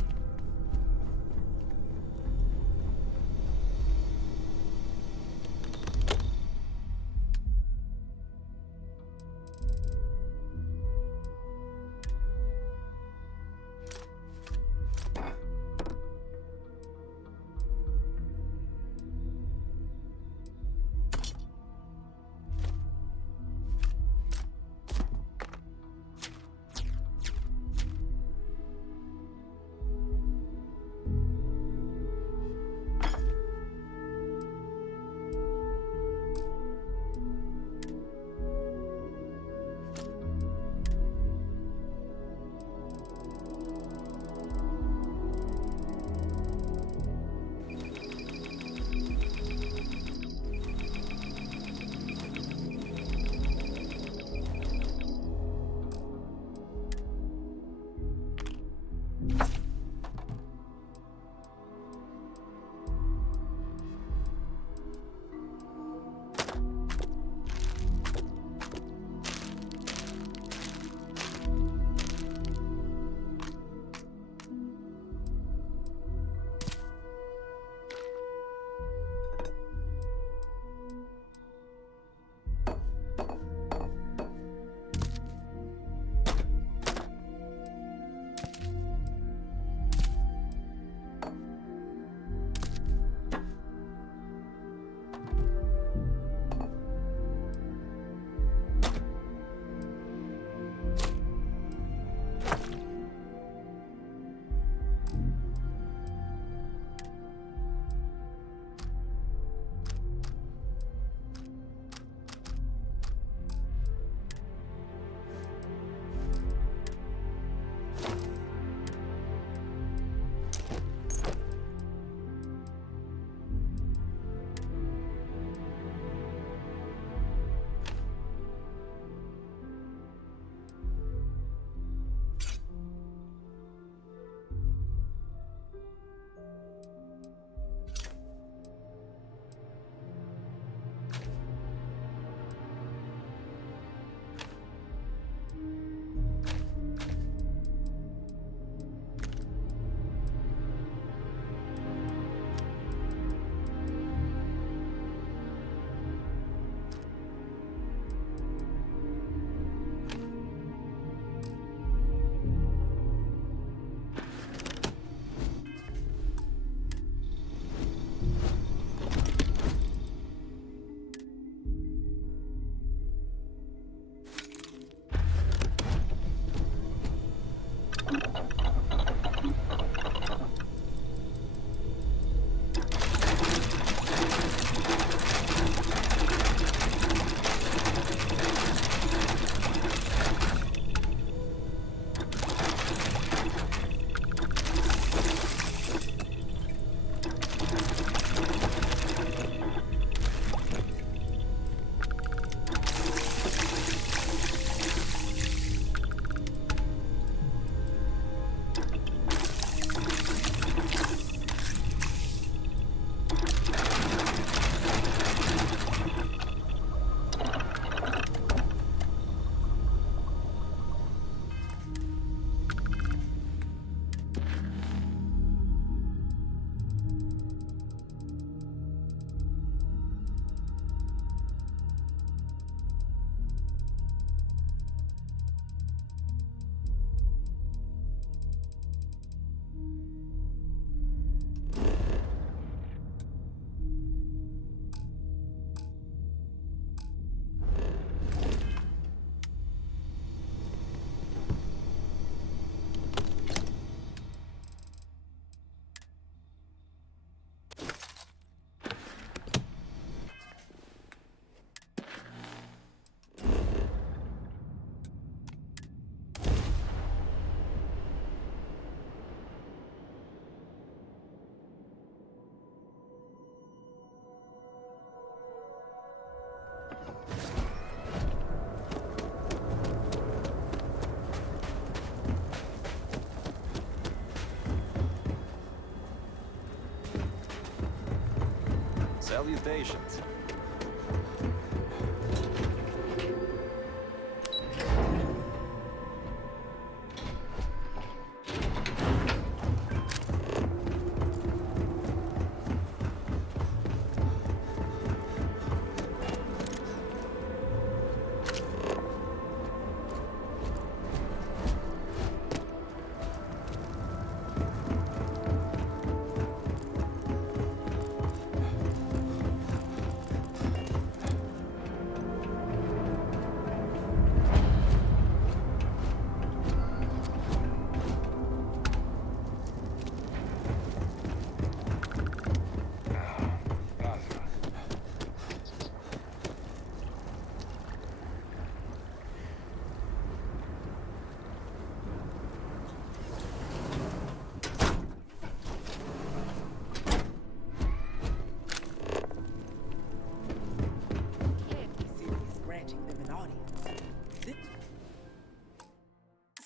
Salutations.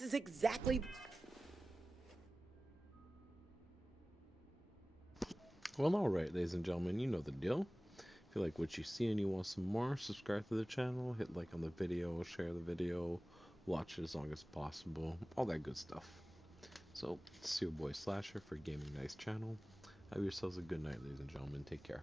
This is exactly... Well, alright, ladies and gentlemen, you know the deal. If you like what you see and you want some more, subscribe to the channel, hit like on the video, share the video, watch it as long as possible, all that good stuff. So, it's your boy Slasher for Gaming Nice channel. Have yourselves a good night, ladies and gentlemen. Take care.